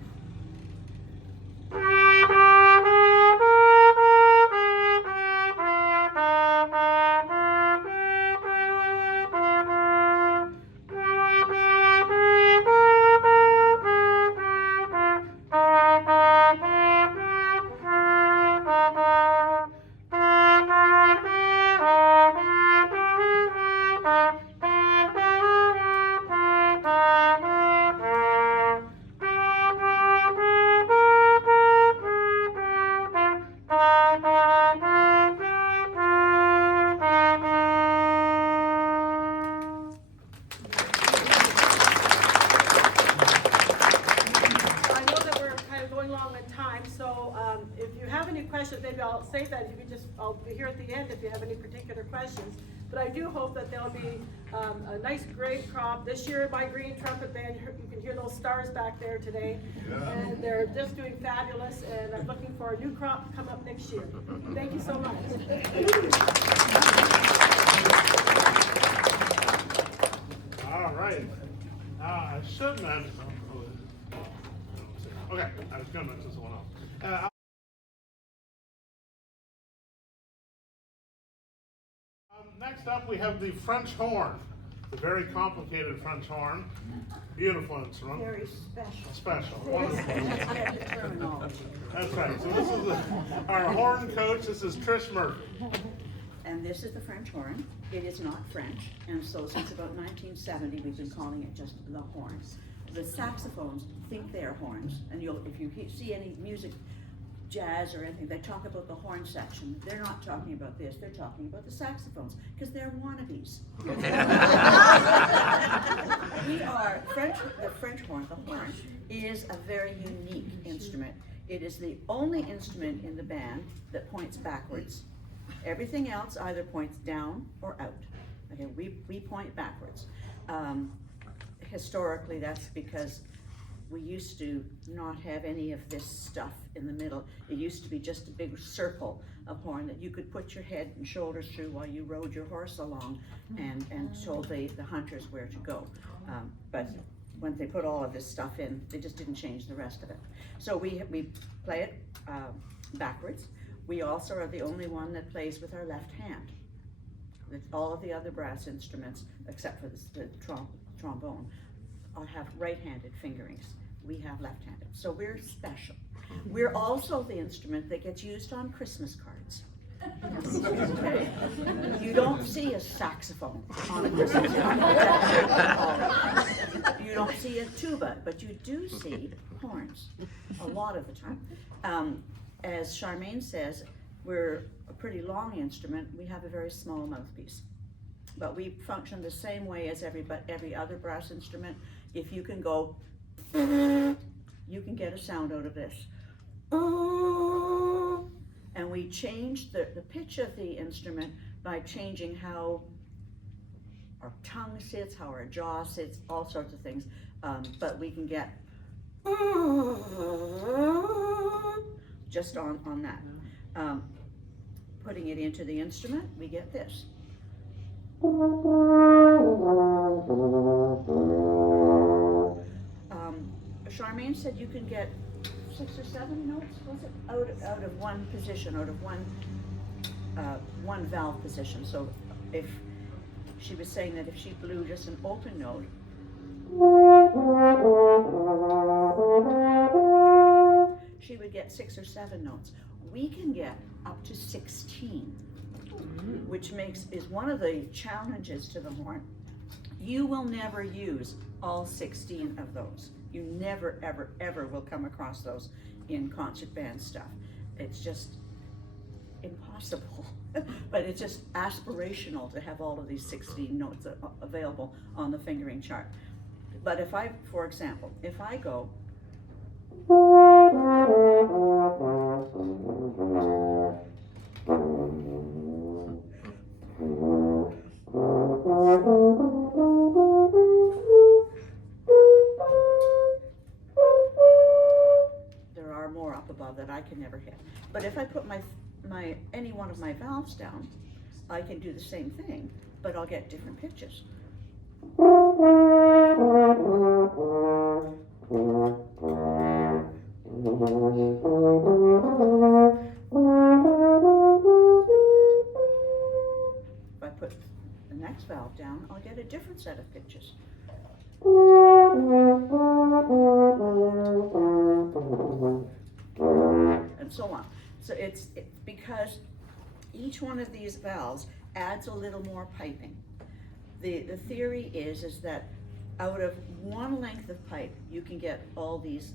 I'll be here at the end if you have any particular questions. But I do hope that there'll be a nice great crop. This year, my green trumpet band, you can hear those stars back there today. Yeah. And they're just doing fabulous, and I'm looking for a new crop to come up next year. Thank you so much. All right. I should mention, okay, I was going to mention someone else. Next up, we have the French horn, the very complicated French horn. Beautiful instrument. Very special. Special. Wonderful. That's right. So this is our horn coach. This is Trish Murphy. And this is the French horn. It is not French, and so since about 1970, we've been calling it just the horn. The saxophones think they are horns, and if you see any music, jazz or anything, they talk about the horn section. They're not talking about this, they're talking about the saxophones, because they're wannabes. We are, the French horn, the horn, is a very unique instrument. It is the only instrument in the band that points backwards. Everything else either points down or out. Okay, we point backwards. Historically, that's because we used to not have any of this stuff in the middle. It used to be just a big circle of horn that you could put your head and shoulders through while you rode your horse along and told the hunters where to go. But when they put all of this stuff in, they just didn't change the rest of it. So we play it backwards. We also are the only one that plays with our left hand. All of the other brass instruments, except for the trombone, have right-handed fingerings. We have left-handed, so we're special. We're also the instrument that gets used on Christmas cards. Okay? You don't see a saxophone on a Christmas card. You don't see a tuba, but you do see horns a lot of the time. As Charmaine says, we're a pretty long instrument. We have a very small mouthpiece, but we function the same way as every other brass instrument. If you can go, you can get a sound out of this. And we change the pitch of the instrument by changing how our tongue sits, how our jaw sits, all sorts of things. But we can get just on that. putting it into the instrument, we get this. Charmaine said you can get 6 or 7 notes, was it? Out of one position, out of one valve position. So if she was saying that if she blew just an open note, she would get 6 or 7 notes. We can get up to 16, which is one of the challenges to the horn. You will never use all 16 of those. You never, ever, ever will come across those in concert band stuff. It's just impossible. But it's just aspirational to have all of these 16 notes available on the fingering chart. But if I, for example, if I go there are more up above that I can never hit. But if I put any one of my valves down, I can do the same thing, but I'll get different pitches. If I put the next valve down, I'll get a different set of pitches. And so on. So it's because each one of these valves adds a little more piping. The theory is that out of one length of pipe, you can get all these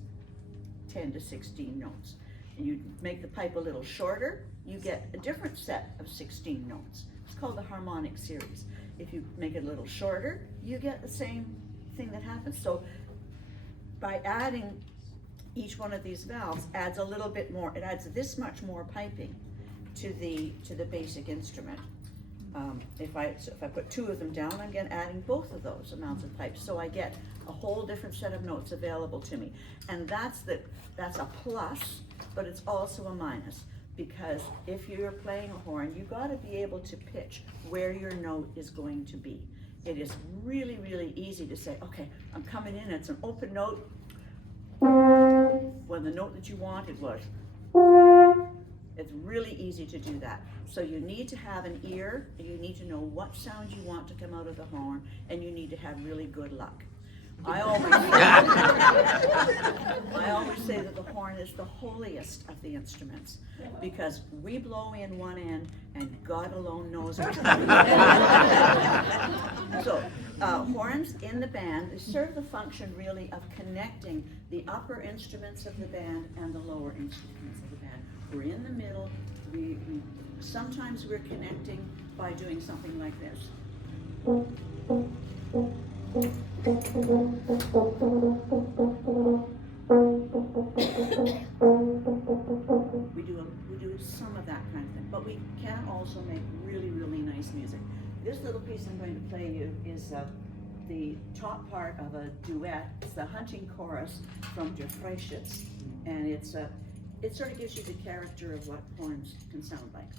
10 to 16 notes. And you make the pipe a little shorter, you get a different set of 16 notes. It's called the harmonic series. If you make it a little shorter, you get the same thing that happens. So by adding each one of these valves adds a little bit more, it adds this much more piping to the basic instrument. If I put 2 of them down, I'm again adding both of those amounts of pipes. So I get a whole different set of notes available to me. And that's a plus, but it's also a minus. Because if you're playing a horn, you've got to be able to pitch where your note is going to be. It is really, really easy to say, okay, I'm coming in, it's an open note. When the note that you wanted was, it's really easy to do that. So you need to have an ear, you need to know what sound you want to come out of the horn, and you need to have really good luck. I always say that the horn is the holiest of the instruments, because we blow in one end and God alone knows which one. So horns in the band serve the function really of connecting the upper instruments of the band and the lower instruments of the band. We're in the middle. Sometimes we're connecting by doing something like this. We do some of that kind of thing, but we can also make really, really nice music. This little piece I'm going to play you is the top part of a duet. It's the hunting chorus from Der Freischütz, and it sort of gives you the character of what horns can sound like.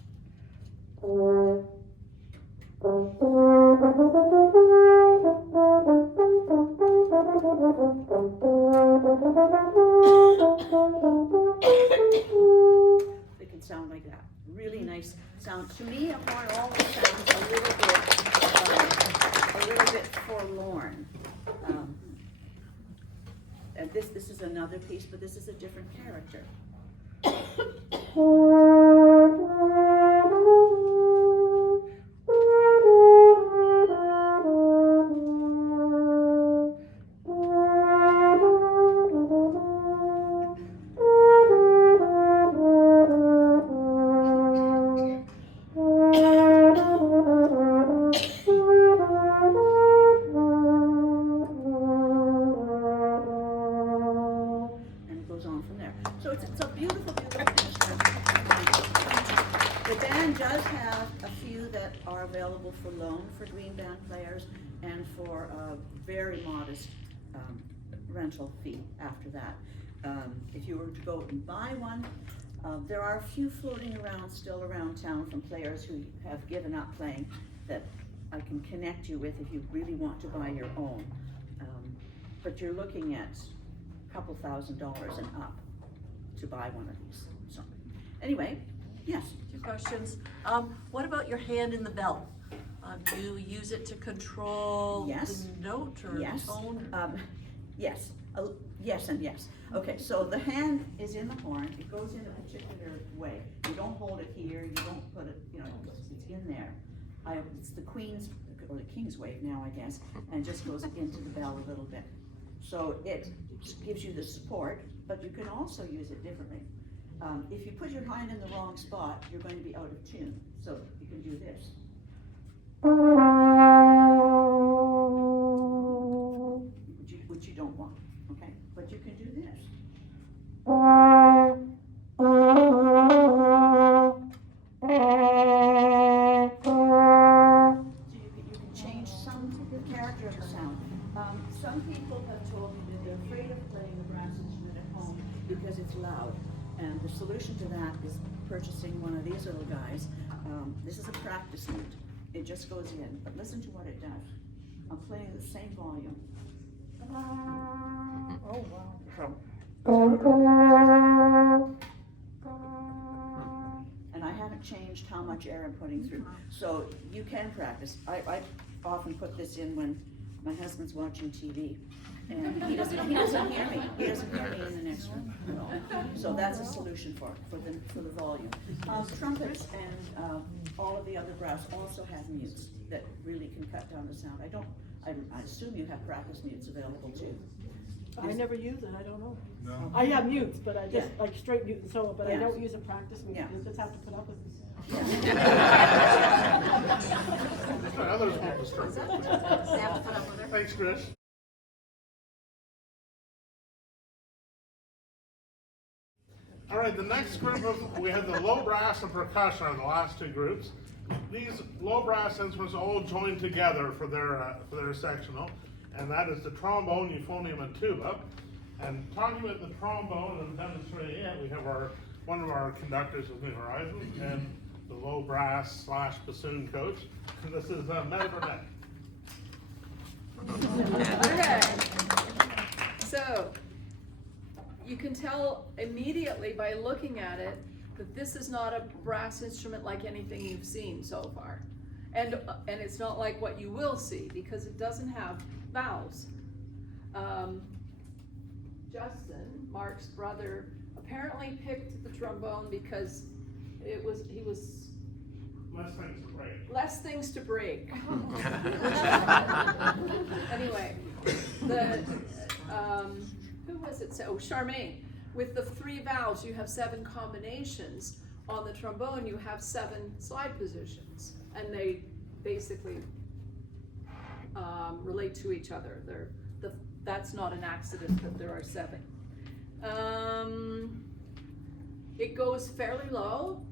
It can sound like that. Really nice sound. To me, a horn always sounds a little bit forlorn. And this is another piece, but this is a different character. Rental fee after that. If you were to go and buy one, There are a few floating around, still around town from players who have given up playing that I can connect you with if you really want to buy your own. But you're looking at a couple $1,000s and up to buy one of these. So, anyway, yes. Two questions. What about your hand in the bell? Do you use it to control Yes. the note or Yes. the tone? Yes. Yes and yes. Okay, so the hand is in the horn. It goes in a particular way. You don't hold it here. You don't put it, it's in there. It's the Queen's or the King's wave now, I guess, and just goes into the bell a little bit. So it gives you the support, but you can also use it differently. If you put your hand in the wrong spot, you're going to be out of tune. So you can do this. Which you don't want, okay? But you can do this. So you can change some character of the sound. Some people have told me that they're afraid of playing the brass instrument at home because it's loud. And the solution to that is purchasing one of these little guys. This is a practice mute. It just goes in, but listen to what it does. I'm playing the same volume. Oh, wow. And I haven't changed how much air I'm putting through. So you can practice. I often put this in when my husband's watching TV. And he doesn't hear me. He doesn't hear me in the next room at all. So that's a solution for the volume. Trumpets and all of the other brass also have mutes that really can cut down the sound. I assume you have practice mutes available too. I never use it, I don't know. No. I have mutes, but I just, Yeah. like straight mute and solo, but I Yeah. don't use a practice mute, Yeah. you just have to put up with it. Others won't disturb you. Thanks, Chris. All right, the next group we have the low brass and percussion are the last two groups. These low brass instruments all join together for their sectional, and that is the trombone, euphonium, and tuba. And talking about the trombone and demonstrating it, we have one of our conductors of New Horizons and the low brass / bassoon coach. And this is Meta Burnett. Okay, so you can tell immediately by looking at it that this is not a brass instrument like anything you've seen so far. And it's not like what you will see because it doesn't have valves. Justin, Mark's brother, apparently picked the trombone because he was Less things to break. Anyway, who was it? Oh, Charmaine. With the 3 valves, you have 7 combinations. On the trombone, you have 7 slide positions, and they basically relate to each other. That's not an accident that there are 7. It goes fairly low.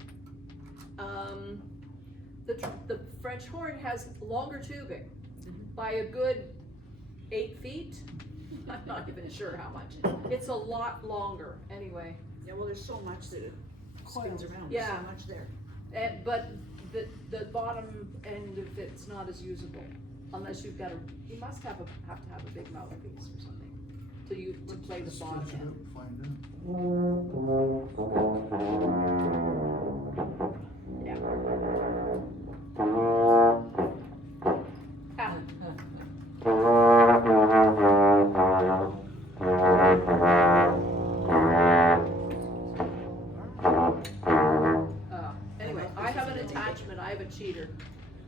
The French horn has longer tubing by a good 8 feet. I'm not even sure how much. It's a lot longer anyway. Yeah, well, there's so much that it spins around. Yeah. There's so much there. But the bottom end of it's not as usable unless you've got you must have to have a big mouthpiece or something to play the bottom end. Yeah. Anyway, I have an attachment, I have a cheater.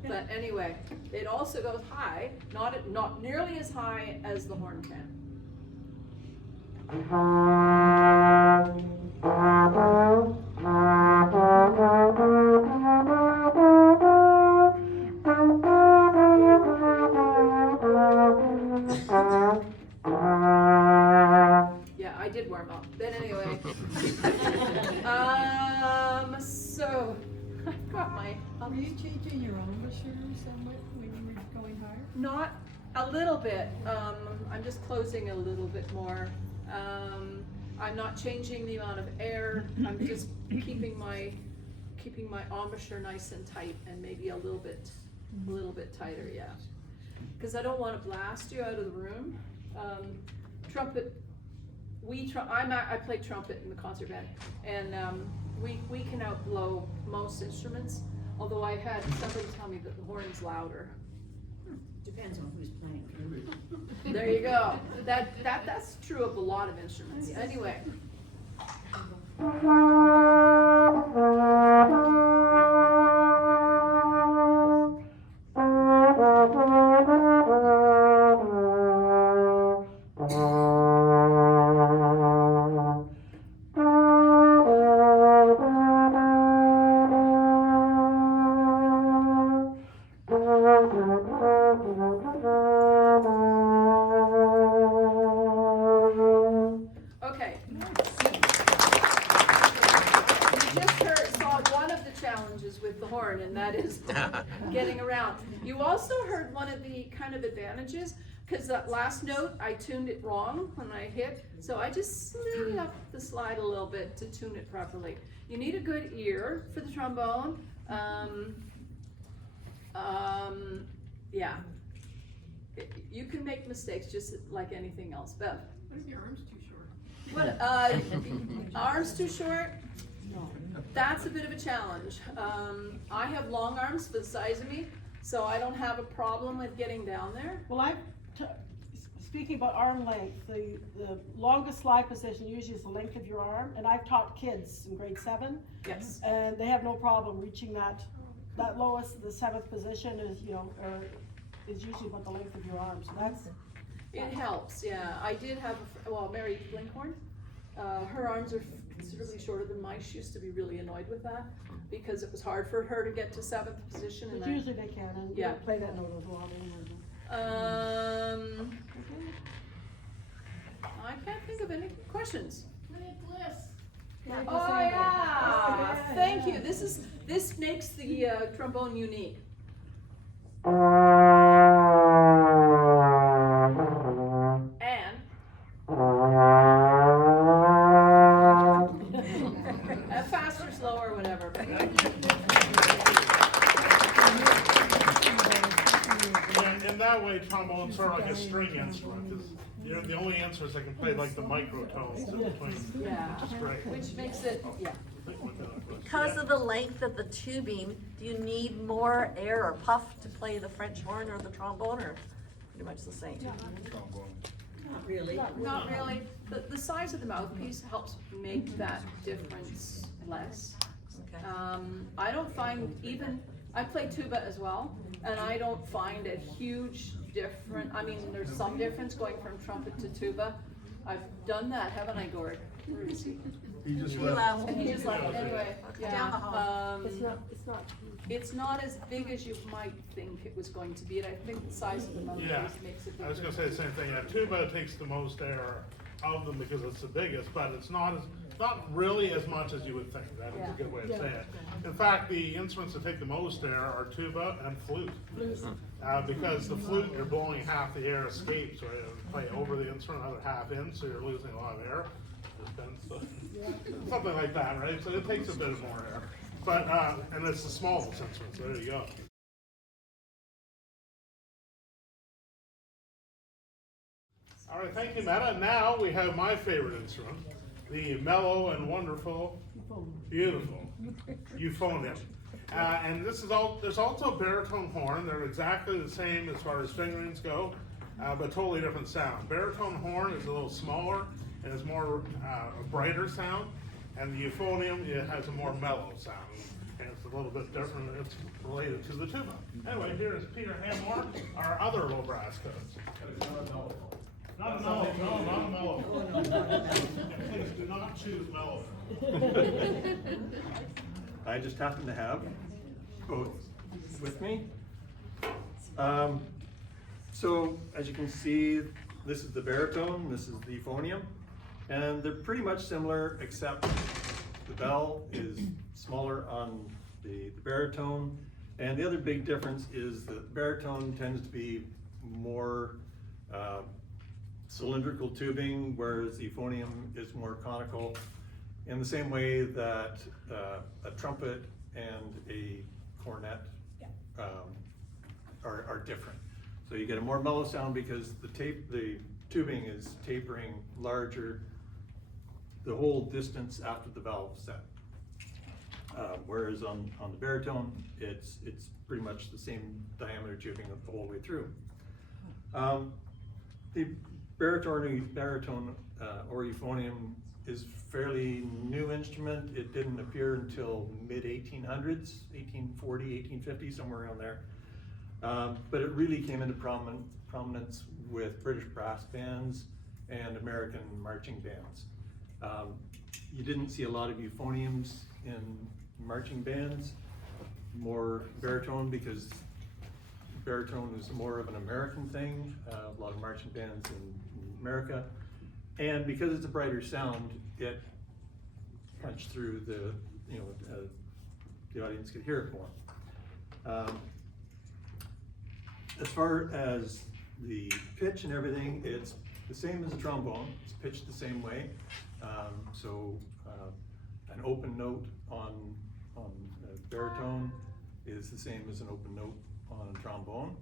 But anyway, it also goes high, not nearly as high as the horn can. Yeah, I did warm up. Then anyway, so I've got my. Were you changing your embouchure somewhat when you were going higher? Not a little bit. I'm just closing a little bit more. I'm not changing the amount of air, I'm just keeping my embouchure nice and tight and maybe a little bit tighter, yeah. Cause I don't wanna blast you out of the room. Trumpet, I play trumpet in the concert band, and we can outblow most instruments, although I had somebody tell me that the horn's louder. Depends on who's playing. There you go. That's true of a lot of instruments. Anyway. Okay. You just saw one of the challenges with the horn, and that is getting around. You also heard one of the kind of advantages, because that last note, I tuned it wrong when I hit, so I just slid up the slide a little bit to tune it properly. You need a good ear for the trombone. Yeah. You can make mistakes just like anything else. Bev? What if your arm's too short? What, arms too short? That's a bit of a challenge. I have long arms for the size of me, so I don't have a problem with getting down there. Well, speaking about arm length, the longest slide position usually is the length of your arm, and I've taught kids in grade 7. Yes. And they have no problem reaching that lowest, the 7th position is, is usually about the length of your arm, so that's. It helps, yeah. I did have, Mary Blinkhorn, her arms are considerably shorter than mine. She used to be really annoyed with that because it was hard for her to get to 7th position. But And usually they can, and Yeah. play that note as well. I can't think of any questions. Nicholas. Oh yeah, thank you. This makes the trombone unique. And fast or slow or whatever. In that way, trombone's sort of like a string instrument, because the only instruments that can play like the microtones in between, Yeah. which is great. Which makes it, yeah. Because of the length of the tubing, do you need more air or puff to play the French horn or the trombone, or pretty much the same? Not really. Not really. The size of the mouthpiece helps make that difference less. Okay. I don't find I play tuba as well, and I don't find a huge difference. I mean, there's some difference going from trumpet to tuba. I've done that, haven't I, Gord? Where is he? He just He left. left. And he just left it anyway. Down the hall. It's not as big as you might think it was going to be, and I think the size of the mouthpiece Yeah, makes it. I was gonna say the same thing. Yeah, tuba takes the most air of them because it's the biggest, but it's not really as much as you would think. That is a good way of saying it. In fact, the instruments that take the most air are tuba and flute. Because the flute, you're blowing half the air escapes, right? You play over the instrument, another half in, so you're losing a lot of air. Something like that, right? So it takes a bit more air. But, and it's the smallest instrument, so there you go. All right, thank you, Meta. Now we have my favorite instrument, the mellow and wonderful, beautiful euphonium. And there's also a baritone horn. They're exactly the same as far as fingerings go, but totally different sound. Baritone horn is a little smaller and is more a brighter sound, and the euphonium, it has a more mellow sound. And it's a little bit different. It's related to the tuba. Anyway, here is Peter Hamore, our other low brass codes. Not a mellow, no, not a mellow. Please do not choose mellow. I just happen to have both with me. So as you can see, this is the baritone, this is the euphonium, and they're pretty much similar, except the bell is smaller on the baritone, and the other big difference is the baritone tends to be more cylindrical tubing, whereas the euphonium is more conical, in the same way that a trumpet and a cornet are different. So you get a more mellow sound because the tubing is tapering larger the whole distance after the valve set. Whereas on the baritone, it's pretty much the same diameter tubing the whole way through. The baritone or euphonium is fairly new instrument. It didn't appear until mid-1800s, 1840, 1850, somewhere around there. But it really came into prominence with British brass bands and American marching bands. You didn't see a lot of euphoniums in marching bands, more baritone, because baritone is more of an American thing, a lot of marching bands in America. And because it's a brighter sound, it punched through the audience could hear it more. As far as the pitch and everything, it's the same as a trombone. It's pitched the same way. An open note on baritone is the same as an open note on a trombone.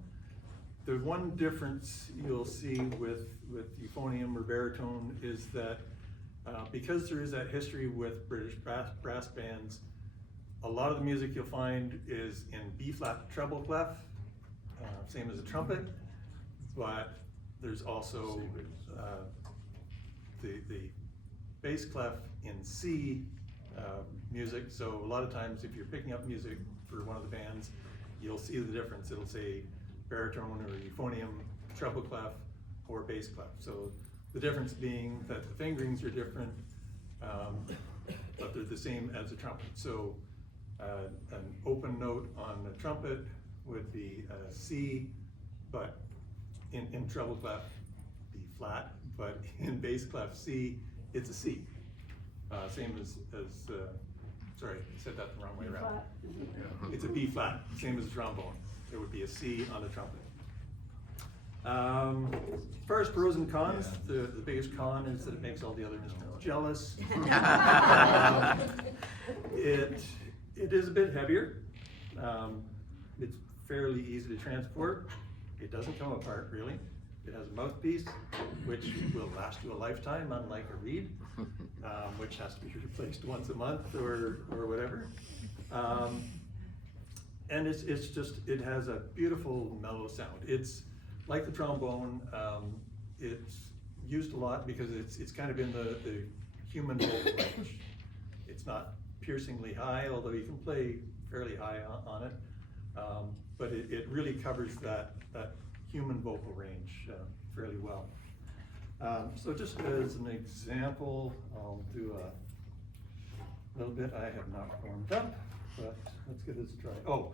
The one difference you'll see with euphonium or baritone is that because there is that history with British brass bands, a lot of the music you'll find is in B-flat treble clef, same as a trumpet, but there's also the bass clef in C music. So a lot of times if you're picking up music for one of the bands, you'll see the difference. It'll say baritone or euphonium, treble clef, or bass clef. So the difference being that the fingerings are different, but they're the same as a trumpet. So an open note on a trumpet would be a C, but in treble clef, B flat, but in bass clef C, it's a C. Same as sorry, I said that the wrong way around. It's a B flat, same as a trombone. It would be a C on a trumpet. As far as pros and cons, the biggest con is that it makes all the other instruments jealous. It is a bit heavier. It's fairly easy to transport. It doesn't come apart really. It has a mouthpiece, which will last you a lifetime, unlike a reed, which has to be replaced once a month or whatever. And it's just, it has a beautiful mellow sound. It's like the trombone. It's used a lot because it's kind of in the human vocal range. It's not piercingly high, although you can play fairly high on it. But it really covers that human vocal range fairly well. So just as an example, I'll do a little bit. I have not warmed up, but let's give this a try. Oh,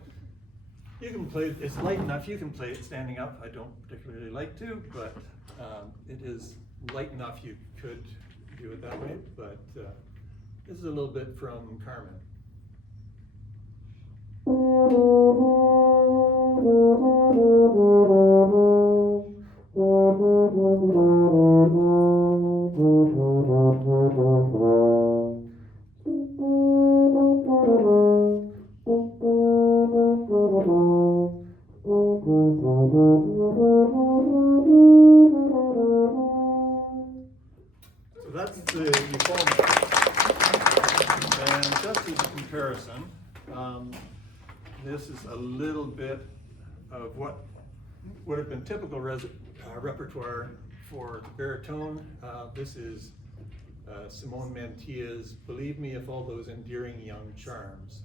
you can play, it's light enough, you can play it standing up. I don't particularly like to, but it is light enough you could do it that way. But this is a little bit from Carmen. So that's the euphonium. And just as a comparison, this is a little bit of what would have been typical repertoire for the baritone. This is Simone Mantilla's "Believe Me If All Those Endearing Young Charms."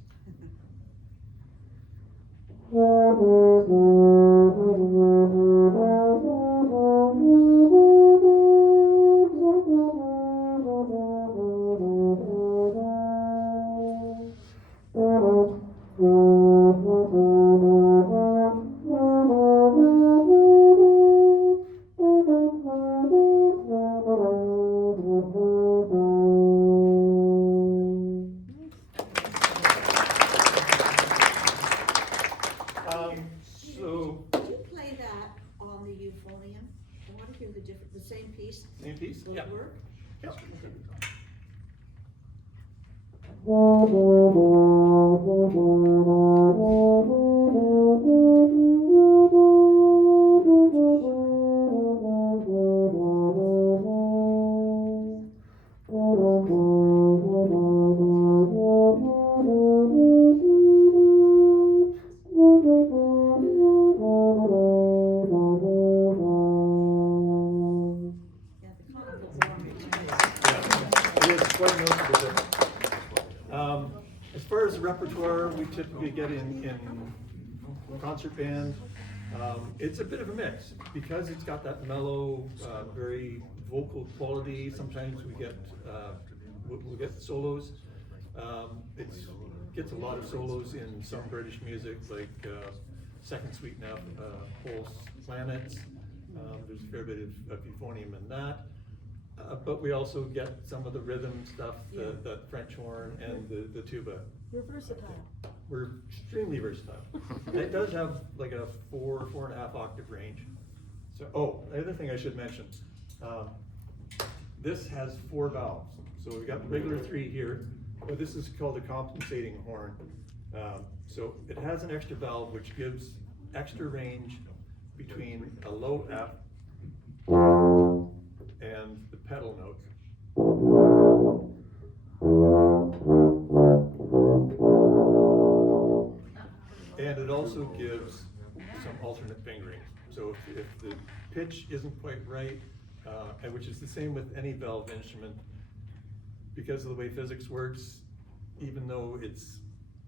So Yep. It is quite noticeable difference. As far as the repertoire we typically get in concert band, it's a bit of a mix because it's got that mellow, very vocal quality. Sometimes we get we'll get solos. It gets a lot of solos in some British music, like Second Suite now, Whole Planets. There's a fair bit of euphonium in that. But we also get some of the rhythm stuff, the French horn and the tuba. We're versatile. We're extremely versatile. It does have like a 4.5 octave range. So, the other thing I should mention, this has 4 valves. So we've got the regular 3 here, but this is called a compensating horn. So it has an extra valve which gives extra range between a low F and the pedal notes. And it also gives some alternate fingering. So if the pitch isn't quite right, and which is the same with any valve instrument, because of the way physics works, even though it's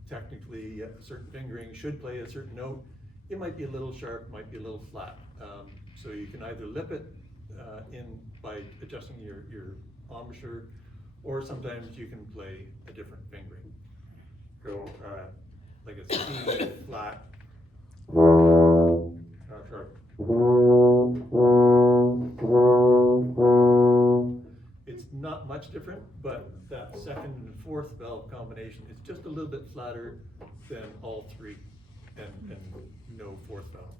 technically a certain fingering should play a certain note, it might be a little sharp, might be a little flat. So you can either lip it in by adjusting your embouchure, or sometimes you can play a different fingering. Go like a C flat, sharp. It's not much different, but that second and fourth valve combination is just a little bit flatter than all 3 and no fourth valve.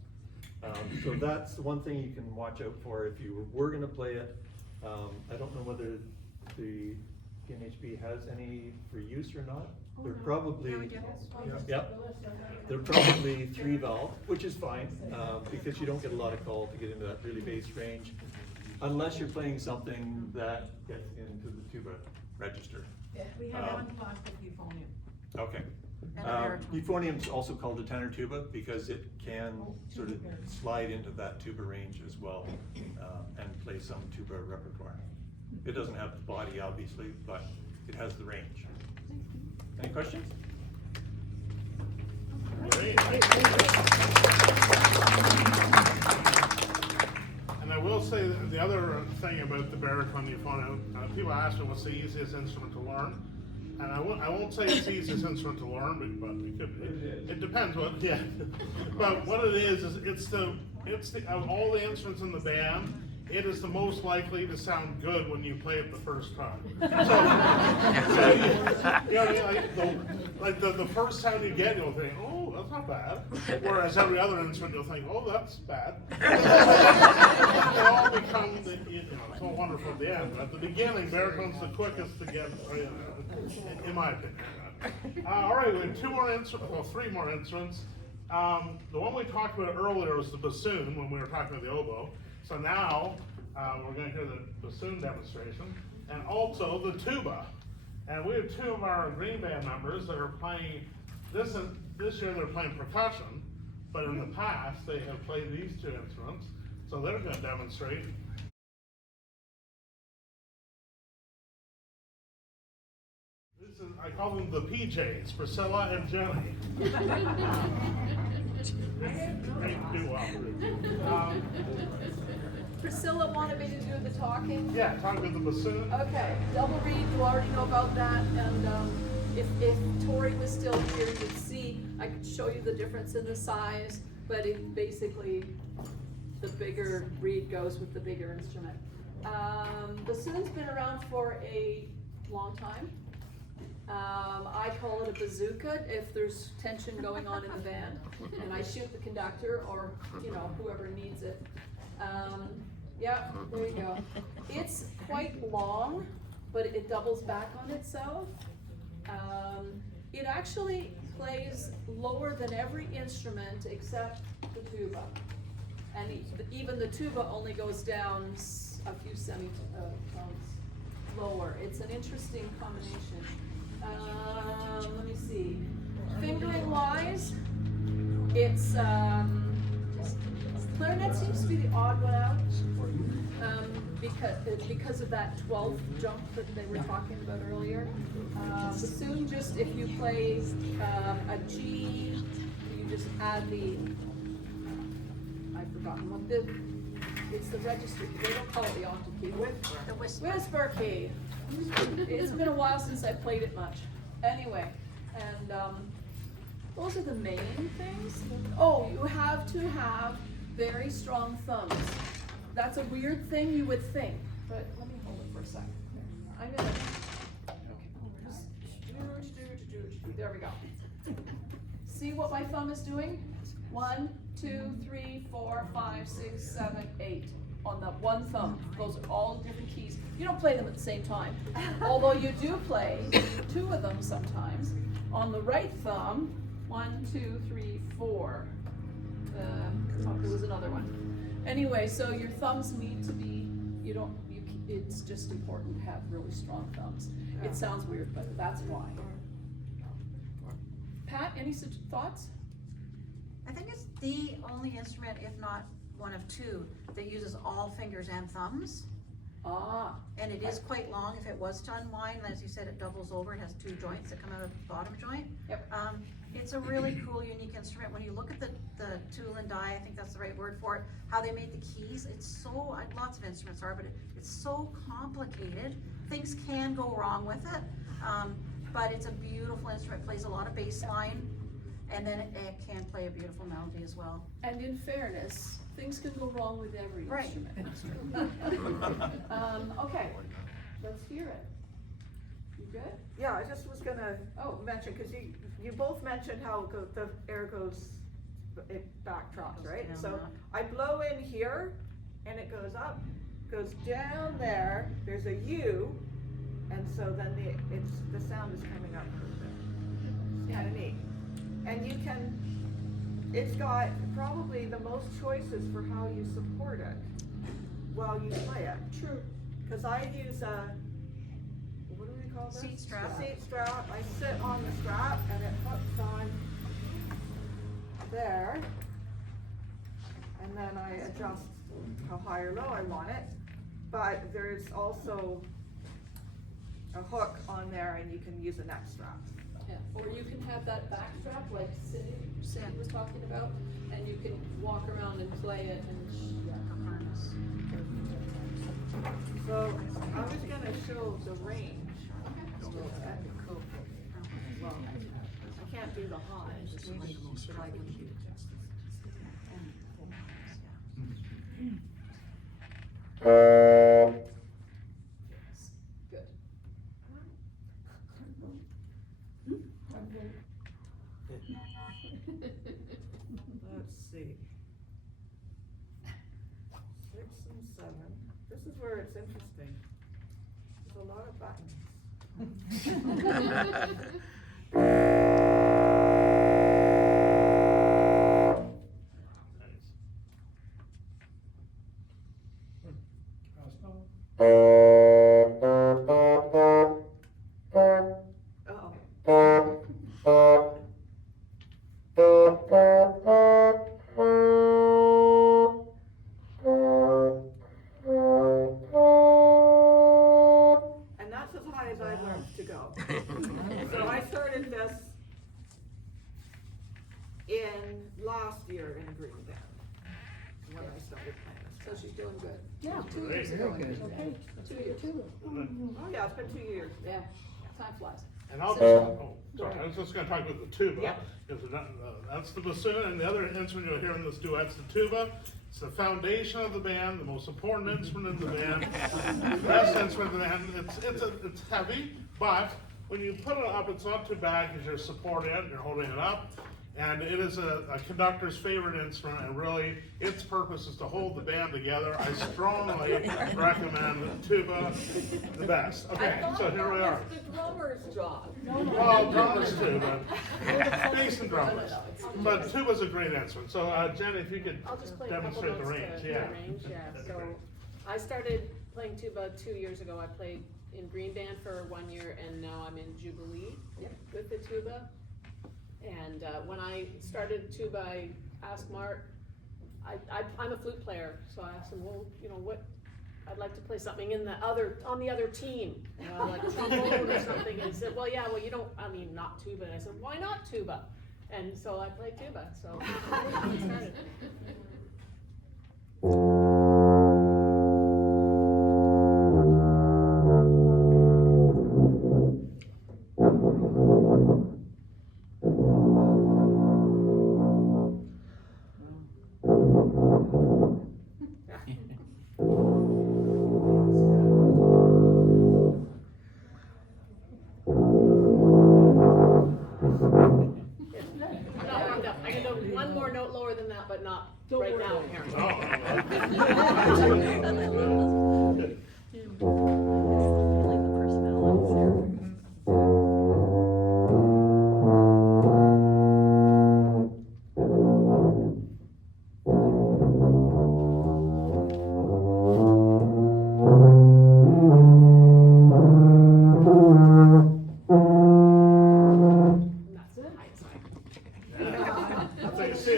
So that's the one thing you can watch out for if you were going to play it. I don't know whether the PNHB has any for use or not. They're probably, they're probably 3 valve, which is fine, because you don't get a lot of call to get into that really bass range, unless you're playing something that gets into the tuba register. We have one plastic euphonium. Okay. And a baritone. Euphonium's also called a tenor tuba because it can sort of slide into that tuba range as well, and play some tuba repertoire. It doesn't have the body, obviously, but it has the range. Any questions? Great. And I will say that the other thing about the baritone euphonium, people ask me what's the easiest instrument to learn, and I won't say it's the easiest instrument to learn, but it depends what. Yeah. But what it is it's the of all the instruments in the band, it is the most likely to sound good when you play it the first time. So you know what I mean? Like the first sound you get, you'll think, oh, that's not bad. Whereas every other instrument, you'll think, oh, that's bad. It all becomes, so wonderful at the end. At the beginning, baritone's the quickest to get, in my opinion. All right, we have 2 more instruments, well, 3 more instruments. The one we talked about earlier was the bassoon when we were talking about the oboe. So now we're going to hear the bassoon demonstration and also the tuba. And we have 2 of our green band members that are playing, this year they're playing percussion, but in the past they have played these 2 instruments. So they're going to demonstrate. I call them the PJs, Priscilla and Jenny. Great duo. Priscilla wanted me to do the talking. Yeah, talk about the bassoon. Okay, double reed, you already know about that, and if Tori was still here, you'd see, I could show you the difference in the size, but it basically, the bigger reed goes with the bigger instrument. Bassoon's been around for a long time. I call it a bazooka if there's tension going on in the band, and I shoot the conductor or, whoever needs it. Yeah, there you go. It's quite long, but it doubles back on itself. It actually plays lower than every instrument except the tuba. And even the tuba only goes down a few semitones lower. It's an interesting combination. Let me see. Fingering wise, it's, clarinet seems to be the odd one out. Because of that 12th jump that they were talking about earlier. Bassoon, just if you play a G, you just add I've forgotten what it's the register, they don't call it the octave key. The whisper. Whisper key. It's been a while since I played it much. Anyway, and those are the main things. Oh, you have to have very strong thumbs. That's a weird thing you would think, but let me hold it for a second. I'm gonna, there we go. See what my thumb is doing? 1, 2, 3, 4, 5, 6, 7, 8. On that one thumb. Those are all different keys. You don't play them at the same time. Although you do play 2 of them sometimes. On the right thumb, 1, 2, 3, 4. There was another one. Anyway, so your thumbs need to be, it's just important to have really strong thumbs. It sounds weird, but that's why. Pat, any such thoughts? I think it's the only instrument, if not one of 2, that uses all fingers and thumbs. Ah. And it is quite long. If it was to unwind, as you said, it doubles over. It has 2 joints that come out of the bottom joint. Yep. It's a really cool, unique instrument. When you look at the tool and die, I think that's the right word for it, how they made the keys, it's so, lots of instruments are, but it's so complicated. Things can go wrong with it, but it's a beautiful instrument. It plays a lot of bass line, and then it can play a beautiful melody as well. And in fairness, things can go wrong with every Right. instrument. Okay, let's hear it. You good? Yeah, I just was gonna mention, cause you both mentioned how the air goes, it backdrops, right? down, So yeah. I blow in here and it goes up, goes down there, there's a U, and so then the sound is coming up a little bit. It's kinda neat. And it's got probably the most choices for how you support it while you play it. True. Cause I use what do we call this? Seat strap. Seat strap. I sit on the strap and it hooks on there. And then I adjust how high or low I want it. But there's also a hook on there and you can use a neck strap. Yeah. Or you can have that back strap like Cindy was talking about, and you can walk around and play it and Harness. So I was gonna show the range. Well, I can't do the highs. good. Let's see. 6 and 7. This is where it's interesting. There's a lot of buttons. And that's as high as I've learned to go. So I started this in last year in a green band, when I started playing So this. she's doing good. Yeah. 2 years ago. Very good. Okay, 2 years. Oh yeah, it's been 2 years. Yeah, time flies. And I'll So- sorry, I was just gonna talk about the tuba. Yeah. Because that's the bassoon, and the other instrument you'll hear in this duet's the tuba. It's the foundation of the band, the most important instrument in the band, the best instrument in the band. It's heavy, but when you put it up, it's not too bad because you're supporting it, you're holding it up. And it is a conductor's favorite instrument, and really, its purpose is to hold the band together. I strongly recommend tuba, the best. Okay, so here we are. The drummer's job. Well, drummers too, but bass and drummers. But tuba's a great instrument. So Jenny, if you could I'll just play a couple demonstrate the notes range, to yeah. the range, yeah. That'd be So great. I started playing tuba 2 years ago. I played in Green Band for 1 year, and now I'm in Jubilee with the tuba. And when I started tuba, I asked Mark, I'm a flute player, so I asked him, well, you know, what, I'd like to play something on the other team, you know, like trombone or something. And he said, well, yeah, well, you don't, I mean, not tuba. And I said, why not tuba? And so I played tuba, so that's how it started. I'm not warmed up. I can go one more note lower than that, but not right now, apparently. Feeling the personalities there. That's the highest side. So you see,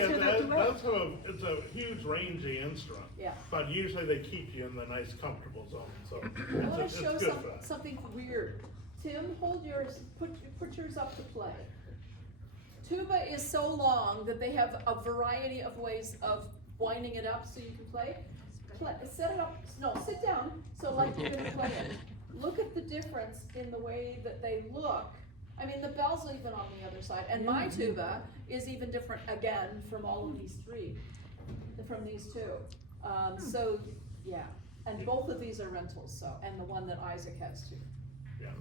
it's a huge rangy instrument. Yeah. But usually they keep you in the nice comfortable zone, so I wanna it's show good for that. something weird. Tim, hold yours, put yours up to play. Tuba is so long that they have a variety of ways of winding it up so you can play. Set it up, no, sit down, so like you're gonna play it. Look at the difference in the way that they look. I mean, the bell's even on the other side, and my tuba is even different again from all of these three, from these two. So, yeah, and both of these are rentals, so, and the one that Isaac has too. Yeah,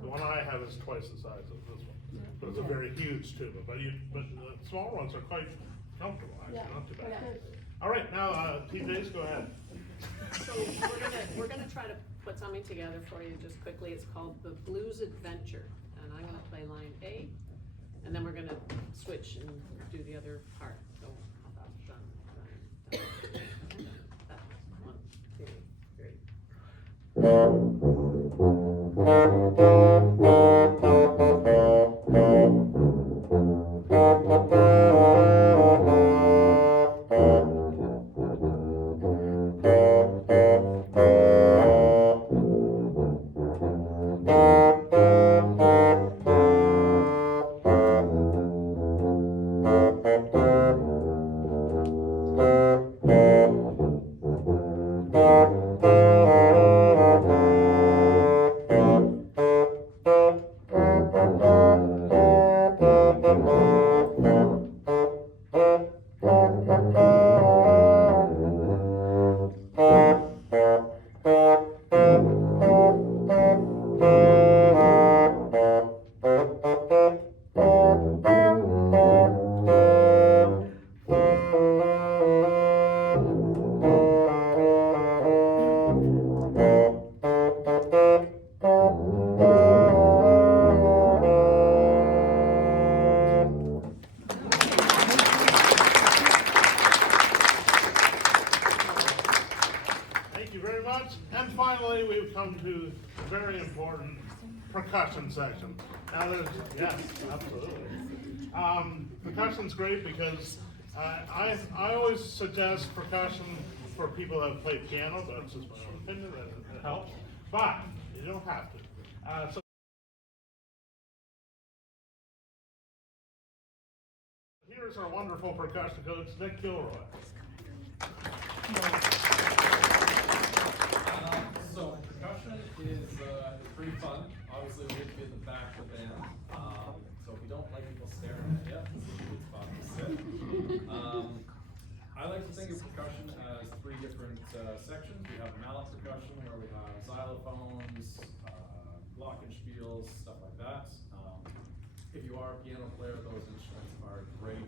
the one I have is twice the size of this one, but it's a very huge tuba, but the smaller ones are quite comfortable, actually, Yeah. not too bad. Yeah. All right, now, PJs, go ahead. So we're gonna try to put something together for you just quickly. It's called the Blues Adventure, and I'm gonna play line A, and then we're gonna switch and do the other part. So how about done. That, 1, 2, 3. Thank you very much. And finally, we've come to a very important percussion section. Now there's, yes, absolutely. Percussion's great because I always suggest percussion for people that play piano, but that's just my own opinion, that it helps. But you don't have to. So here's our wonderful percussion coach, Nick Gilroy. So percussion is pretty fun. Obviously, we get to be at the back of the band. So if you don't like people staring at you, this is a good spot to sit. I like to think of percussion as 3 different sections. We have mallet percussion, where we have xylophones, glockenspiels, stuff like that. If you are a piano player, those instruments are great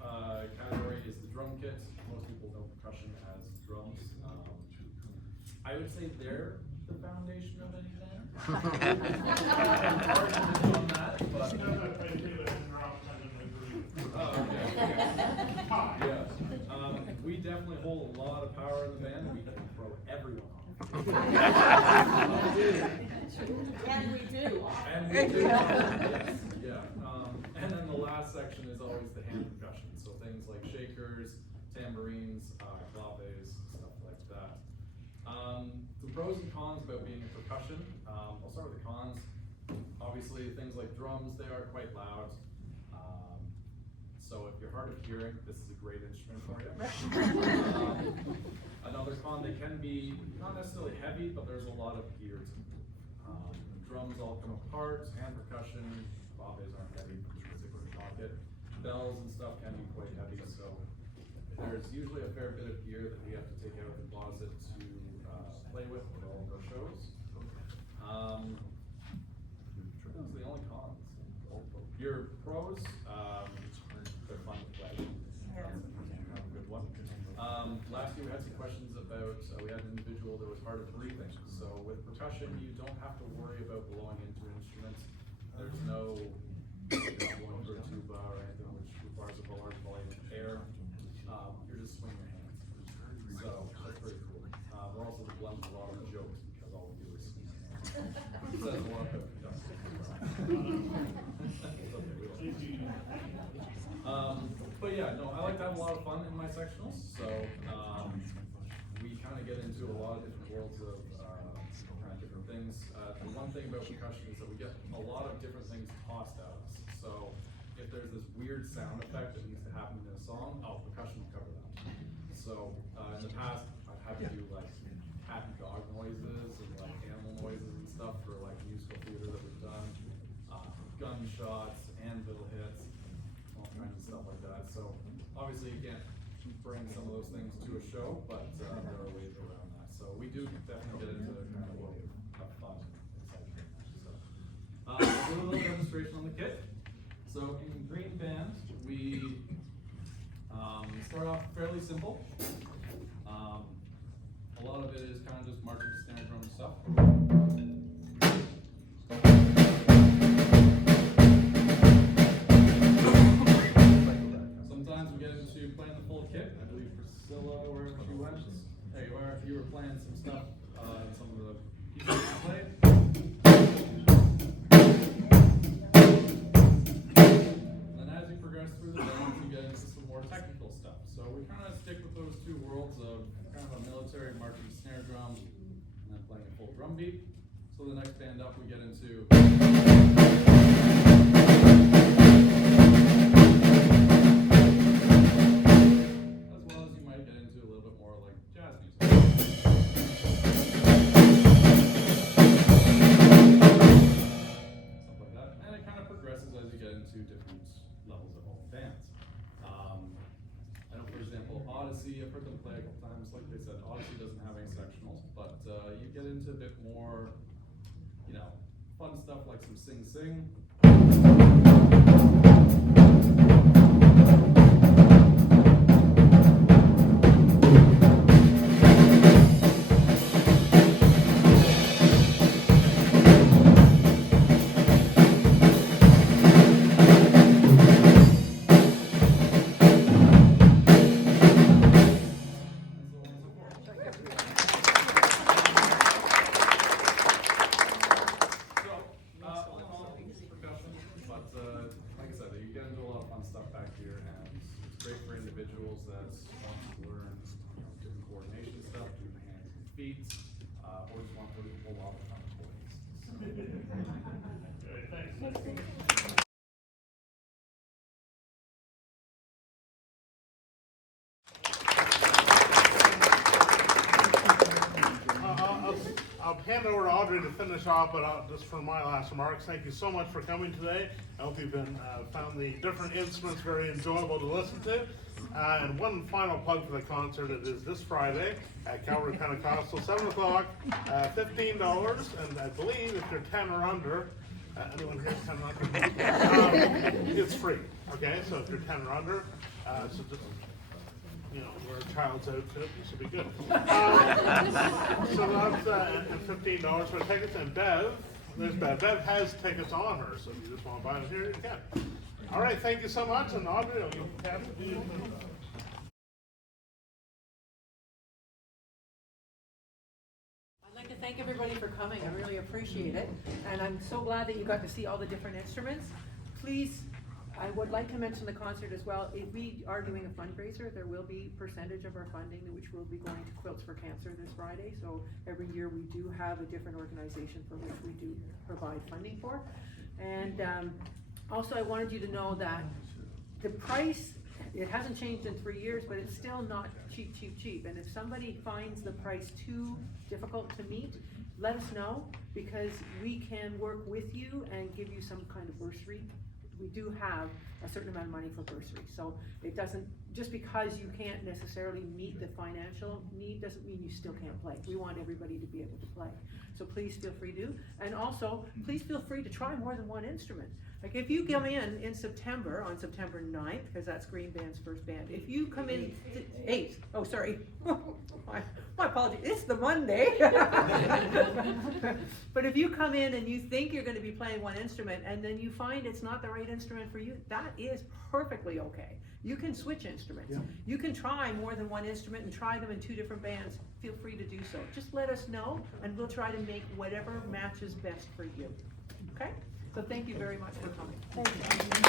category is the drum kit. Most people know percussion as drums. I would say they're the foundation of any band. Hard to live on that, but yeah. We definitely hold a lot of power in the band. We can throw everyone off. And we do. And we do. Yes, yeah. And then the last section is always the hand percussion. So things like shakers, tambourines, claves, stuff like that. The pros and cons about being a percussion. I'll start with the cons. Obviously, things like drums, they are quite loud. So if you're hard of hearing, this is a great instrument for you. Another con, they can be not necessarily heavy, but there's a lot of gear to them. Drums all come apart, hand percussion, claves aren't heavy, just a quick pocket. Bells and stuff can be quite heavy, so there's usually a fair bit of gear that we have to take out of the closet to play with all of our shows. Those are the only cons. Your pros, they're fun to play. Have a good one. Last year we had some questions about, we had an individual that was hard of breathing. So with percussion, you don't have to worry about blowing into instruments. There's no blowing through a tuba or anything which requires a large volume of air. You're just swinging your hands. So that's pretty cool. We're also the blunt of a lot of jokes because all we do is swing our hands. It says a lot about percussion. But yeah, no, I like to have a lot of fun in my sectionals, so we kind of get into a lot of different worlds of kind of different things. The one thing about percussion is that we get a lot of different things tossed at us. So if there's this weird sound effect that needs to happen in a song, percussion will cover that. So in the past, I've had to do like happy dog noises and like animal noises and stuff for like musical theater that we've done, gunshots, anvil hits, all kinds of stuff like that. So obviously you can't bring some of those things to a show, but there are ways around that. So we do definitely get into kind of a way of fun. So I'll do a little demonstration on the kit. So in Green Band, we start off fairly simple. A lot of it is kind of just marching snare drum stuff. Sometimes we get into playing the full kit. I believe Priscilla, wherever she went, there you are. You were playing some stuff in some of the pieces you played. And then as you progress through the band, you get into some more technical stuff. So we kind of stick with those two worlds of kind of a military marching snare drum and then playing a full drum beat. So the next band up, we get into as well as you might get into a little bit more like jazz music. Stuff like that. And it kind of progresses as you get into different levels of all bands. I know, for example, Odyssey, I've heard them play a couple times. Like they said, Odyssey doesn't have any sectionals, but you get into a bit more, fun stuff like some sing-sing. I'll hand over to Audrey to finish off, but just for my last remarks, thank you so much for coming today. I hope you've found the different instruments very enjoyable to listen to. And one final plug for the concert. It is this Friday at Calvary Pentecostal, 7 o'clock, $15. And I believe if you're 10 or under, anyone here 10 or under? It's free, okay? So if you're 10 or under, So just, you know, wear a child's outfit, this will be good. So that's and $15 for tickets, and Bev, there's Bev. Bev has tickets on her, so if you just want to buy them here, you can. All right, thank you so much, and Audrey, you have to do. I'd like to thank everybody for coming, I really appreciate it, and I'm so glad that you got to see all the different instruments. Please, I would like to mention the concert as well. If we are doing a fundraiser, there will be percentage of our funding which will be going to Quilts for Cancer this Friday, so every year we do have a different organization for which we do provide funding for. And also I wanted you to know that the price, it hasn't changed in 3 years, but it's still not cheap. And if somebody finds the price too difficult to meet, let us know, because we can work with you and give you some kind of bursary. We do have a certain amount of money for bursary, so it doesn't, just because you can't necessarily meet the financial need doesn't mean you still can't play. We want everybody to be able to play, so please feel free to. And also, please feel free to try more than one instrument. Like if you come in September, on September 9th, because that's Green Band's first band, if you come in 8th, oh sorry, my apologies, it's the Monday. But if you come in and you think you're going to be playing one instrument and then you find it's not the right instrument for you, that is perfectly okay. You can switch instruments. Yeah. You can try more than one instrument and try them in 2 different bands. Feel free to do so. Just let us know and we'll try to make whatever matches best for you. Okay? So thank you very much for coming. Thank you.